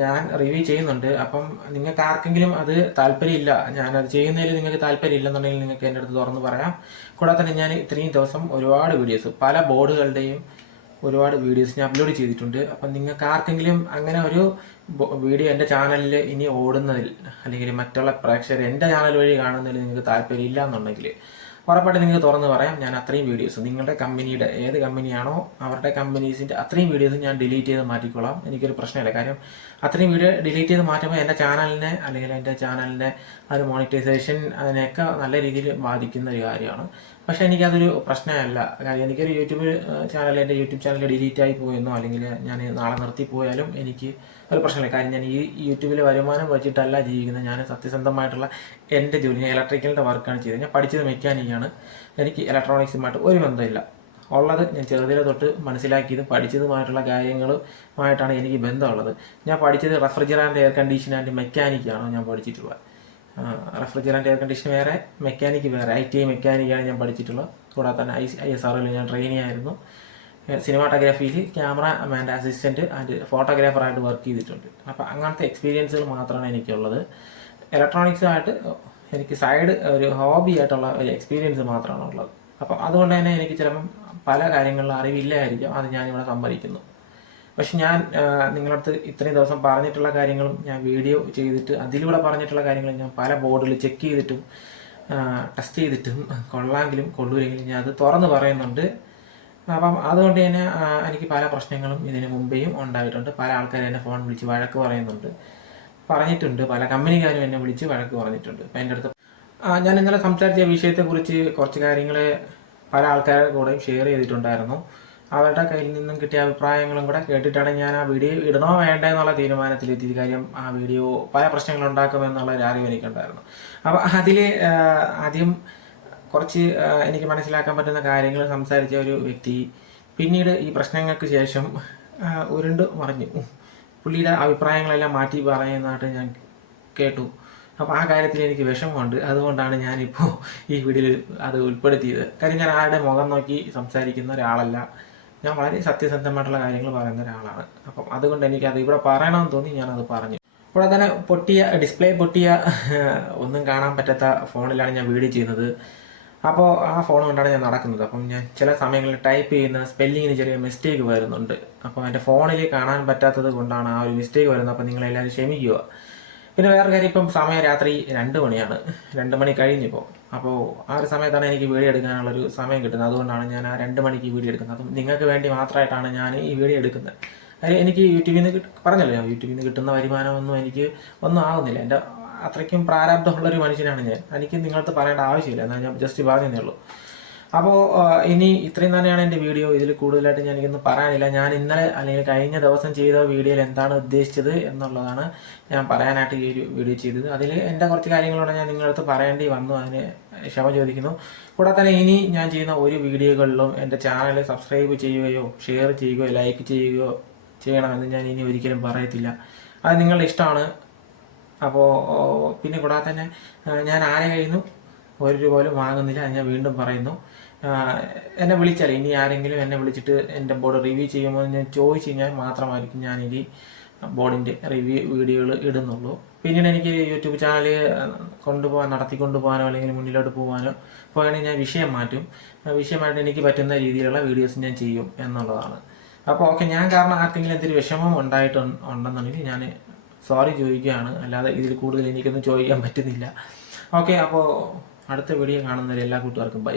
ഞാൻ റിവ്യൂ ചെയ്യുന്നുണ്ട്. അപ്പം നിങ്ങൾക്ക് ആർക്കെങ്കിലും അത് താല്പര്യമില്ല, ഞാനത് ചെയ്യുന്നതിൽ നിങ്ങൾക്ക് താല്പര്യമില്ലെന്നുണ്ടെങ്കിൽ നിങ്ങൾക്ക് എൻ്റെ അടുത്ത് തുറന്ന് പറയാം. കൂടാതെ തന്നെ ഞാൻ ഇത്രയും ദിവസം ഒരുപാട് വീഡിയോസ്, പല ബോർഡുകളുടെയും ഒരുപാട് വീഡിയോസ് ഞാൻ അപ്ലോഡ് ചെയ്തിട്ടുണ്ട്. അപ്പം നിങ്ങൾക്ക് ആർക്കെങ്കിലും അങ്ങനെ ഒരു വീഡിയോ എൻ്റെ ചാനലിൽ ഇനി ഓടുന്നതിൽ അല്ലെങ്കിൽ മറ്റുള്ള പ്രേക്ഷകർ എൻ്റെ ചാനൽ വഴി കാണുന്നതിൽ നിങ്ങൾക്ക് താല്പര്യമില്ല എന്നുണ്ടെങ്കിൽ ഉറപ്പായിട്ട് നിങ്ങൾക്ക് തുറന്ന് പറയാം. ഞാൻ അത്രയും വീഡിയോസ് നിങ്ങളുടെ കമ്പനിയുടെ ഏത് കമ്പനിയാണോ അവരുടെ കമ്പനീസിൻ്റെ അത്രയും വീഡിയോസ് ഞാൻ ഡിലീറ്റ് ചെയ്ത് മാറ്റിക്കൊള്ളാം. എനിക്കൊരു പ്രശ്നമില്ല. കാര്യം അത്രയും വീഡിയോ ഡിലീറ്റ് ചെയ്ത് മാറ്റുമ്പോൾ എൻ്റെ ചാനലിനെ അല്ലെങ്കിൽ എൻ്റെ ചാനലിൻ്റെ ഒരു മോണിറ്റൈസേഷൻ അതിനെയൊക്കെ നല്ല രീതിയിൽ ബാധിക്കുന്ന ഒരു കാര്യമാണ്. പക്ഷേ എനിക്കതൊരു പ്രശ്നമല്ല. കാര്യം എനിക്കൊരു എൻ്റെ യൂട്യൂബ് ചാനൽ ഡിലീറ്റ് ആയി പോയെന്നോ അല്ലെങ്കിൽ ഞാൻ നാളെ നിർത്തിപ്പോയാലും എനിക്ക് ഒരു പ്രശ്നമില്ല. കാര്യം ഞാൻ ഈ യൂട്യൂബിൽ വരുമാനം വെച്ചിട്ടല്ല ജീവിക്കുന്നത്. ഞാൻ സത്യസന്ധമായിട്ടുള്ള എൻ്റെ ജോലി, ഞാൻ ഇലക്ട്രിക്കലിൻ്റെ വർക്കാണ് ചെയ്തത്. ഞാൻ പഠിച്ചത് മെക്കാനിക്കാണ്. എനിക്ക് ഇലക്ട്രോണിക്സുമായിട്ട് ഒരു ബന്ധമില്ല. ഉള്ളത് ഞാൻ ചെറുതിലെ തൊട്ട് മനസ്സിലാക്കിയതും പഠിച്ചതുമായിട്ടുള്ള കാര്യങ്ങളുമായിട്ടാണ് എനിക്ക് ബന്ധമുള്ളത്. ഞാൻ പഠിച്ചത് റെഫ്രിജറൻ്റ്, എയർ കണ്ടീഷൻ ആൻഡ് മെക്കാനിക്കാണ് ഞാൻ പഠിച്ചിട്ടുള്ളത്. റെഫ്രിജറൻ്റ്, എയർ കണ്ടീഷൻ വേറെ, മെക്കാനിക്ക് വേറെ. ITI മെക്കാനിക്കാണ് ഞാൻ പഠിച്ചിട്ടുള്ളത്. കൂടാതെ തന്നെ ISROയിൽ ഞാൻ ട്രെയിനി ആയിരുന്നു. സിനിമാറ്റോഗ്രാഫിയിൽ ക്യാമറമാൻ്റെ അസിസ്റ്റൻറ്റ് ആൻഡ് ഫോട്ടോഗ്രാഫറായിട്ട് വർക്ക് ചെയ്തിട്ടുണ്ട്. അപ്പോൾ അങ്ങനത്തെ എക്സ്പീരിയൻസുകൾ മാത്രമാണ് എനിക്കുള്ളത്. ഇലക്ട്രോണിക്സുമായിട്ട് എനിക്ക് സൈഡ് ഒരു ഹോബി ആയിട്ടുള്ള ഒരു എക്സ്പീരിയൻസ് മാത്രമാണ് ഉള്ളത്. അപ്പം അതുകൊണ്ട് തന്നെ എനിക്ക് ചിലപ്പം പല കാര്യങ്ങളിലും അറിവില്ലായിരിക്കും, അത് ഞാനിവിടെ സമ്മതിക്കുന്നു. പക്ഷെ ഞാൻ നിങ്ങളുടെ അടുത്ത് ഇത്രയും ദിവസം പറഞ്ഞിട്ടുള്ള കാര്യങ്ങളും ഞാൻ വീഡിയോ ചെയ്തിട്ട് അതിലൂടെ പറഞ്ഞിട്ടുള്ള കാര്യങ്ങളും ഞാൻ പല ബോർഡിൽ ചെക്ക് ചെയ്തിട്ടും ടെസ്റ്റ് ചെയ്തിട്ടും കൊള്ളാമെങ്കിലും കൊള്ളൂരെങ്കിലും ഞാൻ അത് തുറന്ന് പറയുന്നുണ്ട്. അപ്പം അതുകൊണ്ട് തന്നെ എനിക്ക് പല പ്രശ്നങ്ങളും ഇതിന് മുമ്പേയും ഉണ്ടായിട്ടുണ്ട്. പല ആൾക്കാരും എന്നെ ഫോൺ വിളിച്ച് വഴക്ക് പറഞ്ഞിട്ടുണ്ട്. പല കമ്പനിക്കാരും എന്നെ വിളിച്ച് വഴക്ക് പറഞ്ഞിട്ടുണ്ട്. അപ്പം എൻ്റെ അടുത്ത് ഞാൻ ഇന്നലെ സംസാരിച്ച വിഷയത്തെക്കുറിച്ച് കുറച്ച് കാര്യങ്ങൾ പല ആൾക്കാരുടെ കൂടെയും ഷെയർ ചെയ്തിട്ടുണ്ടായിരുന്നു. അവരുടെ കയ്യിൽ നിന്നും കിട്ടിയ അഭിപ്രായങ്ങളും കൂടെ കേട്ടിട്ടാണ് ഞാൻ ആ വീഡിയോ ഇടണോ വേണ്ടേ എന്നുള്ള തീരുമാനത്തിലെത്തിയത്. കാര്യം ആ വീഡിയോ പല പ്രശ്നങ്ങൾ ഉണ്ടാക്കുമെന്നുള്ള ഒരു അറിവ് എനിക്കുണ്ടായിരുന്നു. അപ്പോൾ അതിൽ ആദ്യം കുറച്ച് എനിക്ക് മനസ്സിലാക്കാൻ പറ്റുന്ന കാര്യങ്ങൾ സംസാരിച്ച ഒരു വ്യക്തി പിന്നീട് ഈ പ്രശ്നങ്ങൾക്ക് ശേഷം ഉരുണ്ട് മറിഞ്ഞു. പുള്ളിയുടെ അഭിപ്രായങ്ങളെല്ലാം മാറ്റി പറയുന്നതായിട്ട് ഞാൻ കേട്ടു. അപ്പോൾ ആ കാര്യത്തിൽ എനിക്ക് വിഷമമുണ്ട്. അതുകൊണ്ടാണ് ഞാനിപ്പോൾ ഈ വീഡിയോയിൽ അത് ഉൾപ്പെടുത്തിയത്. കാര്യം ഞാൻ ആരുടെ മുഖം നോക്കി സംസാരിക്കുന്ന ഒരാളല്ല. ഞാൻ വളരെ സത്യസന്ധമായിട്ടുള്ള കാര്യങ്ങൾ പറയുന്ന ഒരാളാണ്. അപ്പം അതുകൊണ്ട് എനിക്ക് അത് ഇവിടെ പറയണമെന്ന് തോന്നി, ഞാനത് പറഞ്ഞു. ഇവിടെ തന്നെ ഡിസ്പ്ലേ പൊട്ടിയ ഒന്നും കാണാൻ പറ്റാത്ത ഫോണിലാണ് ഞാൻ വീഡിയോ ചെയ്യുന്നത്. അപ്പോൾ ആ ഫോൺ കൊണ്ടാണ് ഞാൻ നടക്കുന്നത്. അപ്പം ഞാൻ ചില സമയങ്ങളിൽ ടൈപ്പ് ചെയ്യുന്ന സ്പെല്ലിങ്ങിന് ചെറിയ മിസ്റ്റേക്ക് വരുന്നുണ്ട്. അപ്പോൾ എൻ്റെ ഫോണിൽ കാണാൻ പറ്റാത്തത് കൊണ്ടാണ് ആ ഒരു മിസ്റ്റേക്ക് വരുന്നത്. അപ്പോൾ നിങ്ങളെല്ലാവരും ക്ഷമിക്കുക. പിന്നെ വേറെ കാര്യം, ഇപ്പം സമയം രാത്രി 2 മണിയാണ്, 2 മണി കഴിഞ്ഞിപ്പോൾ. അപ്പോൾ ആ ഒരു സമയത്താണ് എനിക്ക് വീഡിയോ എടുക്കാനുള്ളൊരു സമയം കിട്ടുന്നത്. അതുകൊണ്ടാണ് ഞാൻ ആ 2 മണിക്ക് വീഡിയോ എടുക്കുന്നത്. അതും നിങ്ങൾക്ക് വേണ്ടി മാത്രമായിട്ടാണ് ഞാൻ ഈ വീഡിയോ എടുക്കുന്നത്. കാര്യം എനിക്ക് യൂട്യൂബിൽ നിന്ന് പറഞ്ഞല്ലോ, യൂട്യൂബിൽ നിന്ന് കിട്ടുന്ന വരുമാനമൊന്നും എനിക്ക് ഒന്നും ആവുന്നില്ല. എൻ്റെ അത്രയ്ക്കും പ്രാരാബ്ധമുള്ളൊരു മനുഷ്യനാണ് ഞാൻ. എനിക്ക് നിങ്ങളടുത്ത് പറയേണ്ട ആവശ്യമില്ല, എന്നാൽ ഞാൻ ജസ്റ്റ് പറഞ്ഞതേ ഉള്ളൂ. അപ്പോൾ ഇനി ഇത്രയും തന്നെയാണ് എൻ്റെ വീഡിയോ. ഇതിൽ കൂടുതലായിട്ട് ഞാൻ എനിക്കൊന്നും പറയാനില്ല. ഞാൻ ഇന്നലെ അല്ലെങ്കിൽ കഴിഞ്ഞ ദിവസം ചെയ്ത വീഡിയോയിൽ എന്താണ് ഉദ്ദേശിച്ചത് എന്നുള്ളതാണ് ഞാൻ പറയാനായിട്ട് ഈ ഒരു വീഡിയോ ചെയ്തത്. അതിൽ എൻ്റെ കുറച്ച് കാര്യങ്ങളോടെ ഞാൻ നിങ്ങളടുത്ത് പറയേണ്ടി വന്നു, അതിന് ക്ഷമ ചോദിക്കുന്നു. കൂടാതെ തന്നെ ഇനി ഞാൻ ചെയ്യുന്ന ഒരു വീഡിയോകളിലും എൻ്റെ ചാനൽ സബ്സ്ക്രൈബ് ചെയ്യുകയോ ഷെയർ ചെയ്യുകയോ ലൈക്ക് ചെയ്യുകയോ ചെയ്യണമെന്ന് ഞാൻ ഇനി ഒരിക്കലും പറയത്തില്ല. അത് നിങ്ങളുടെ ഇഷ്ടമാണ്. അപ്പോൾ പിന്നെ കൂടാതെ തന്നെ ഞാൻ ആരെ കയ്യിൽ നിന്നും 1 രൂപ പോലും വാങ്ങുന്നില്ല. അത് ഞാൻ വീണ്ടും പറയുന്നു. എന്നെ വിളിച്ചാൽ ഇനി ആരെങ്കിലും എന്നെ വിളിച്ചിട്ട് എൻ്റെ ബോർഡ് റിവ്യൂ ചെയ്യുമോ എന്ന് ഞാൻ ചോദിച്ചു കഴിഞ്ഞാൽ മാത്രമായിരിക്കും ഞാനിനി ബോർഡിൻ്റെ റിവ്യൂ വീഡിയോകൾ ഇടുന്നുള്ളൂ. പിന്നീട് എനിക്ക് യൂട്യൂബ് ചാനൽ നടത്തിക്കൊണ്ടു പോകാനോ അല്ലെങ്കിൽ മുന്നിലോട്ട് പോകാനോ പോയാണെങ്കിൽ ഞാൻ വിഷയം മാറ്റി എനിക്ക് പറ്റുന്ന രീതിയിലുള്ള വീഡിയോസ് ഞാൻ ചെയ്യും എന്നുള്ളതാണ്. അപ്പോൾ ഓക്കെ, ഞാൻ കാരണം ആർക്കെങ്കിലും എന്തൊരു വിഷമം ഉണ്ടെന്നുണ്ടെങ്കിൽ ഞാൻ സോറി ചോദിക്കുകയാണ്. അല്ലാതെ ഇതിൽ കൂടുതൽ എനിക്കൊന്നും ചോദിക്കാൻ പറ്റുന്നില്ല. ഓക്കെ, അപ്പോൾ അടുത്ത വീഡിയോ കാണുന്നവരെ എല്ലാ കൂട്ടുകാർക്കും ബൈ.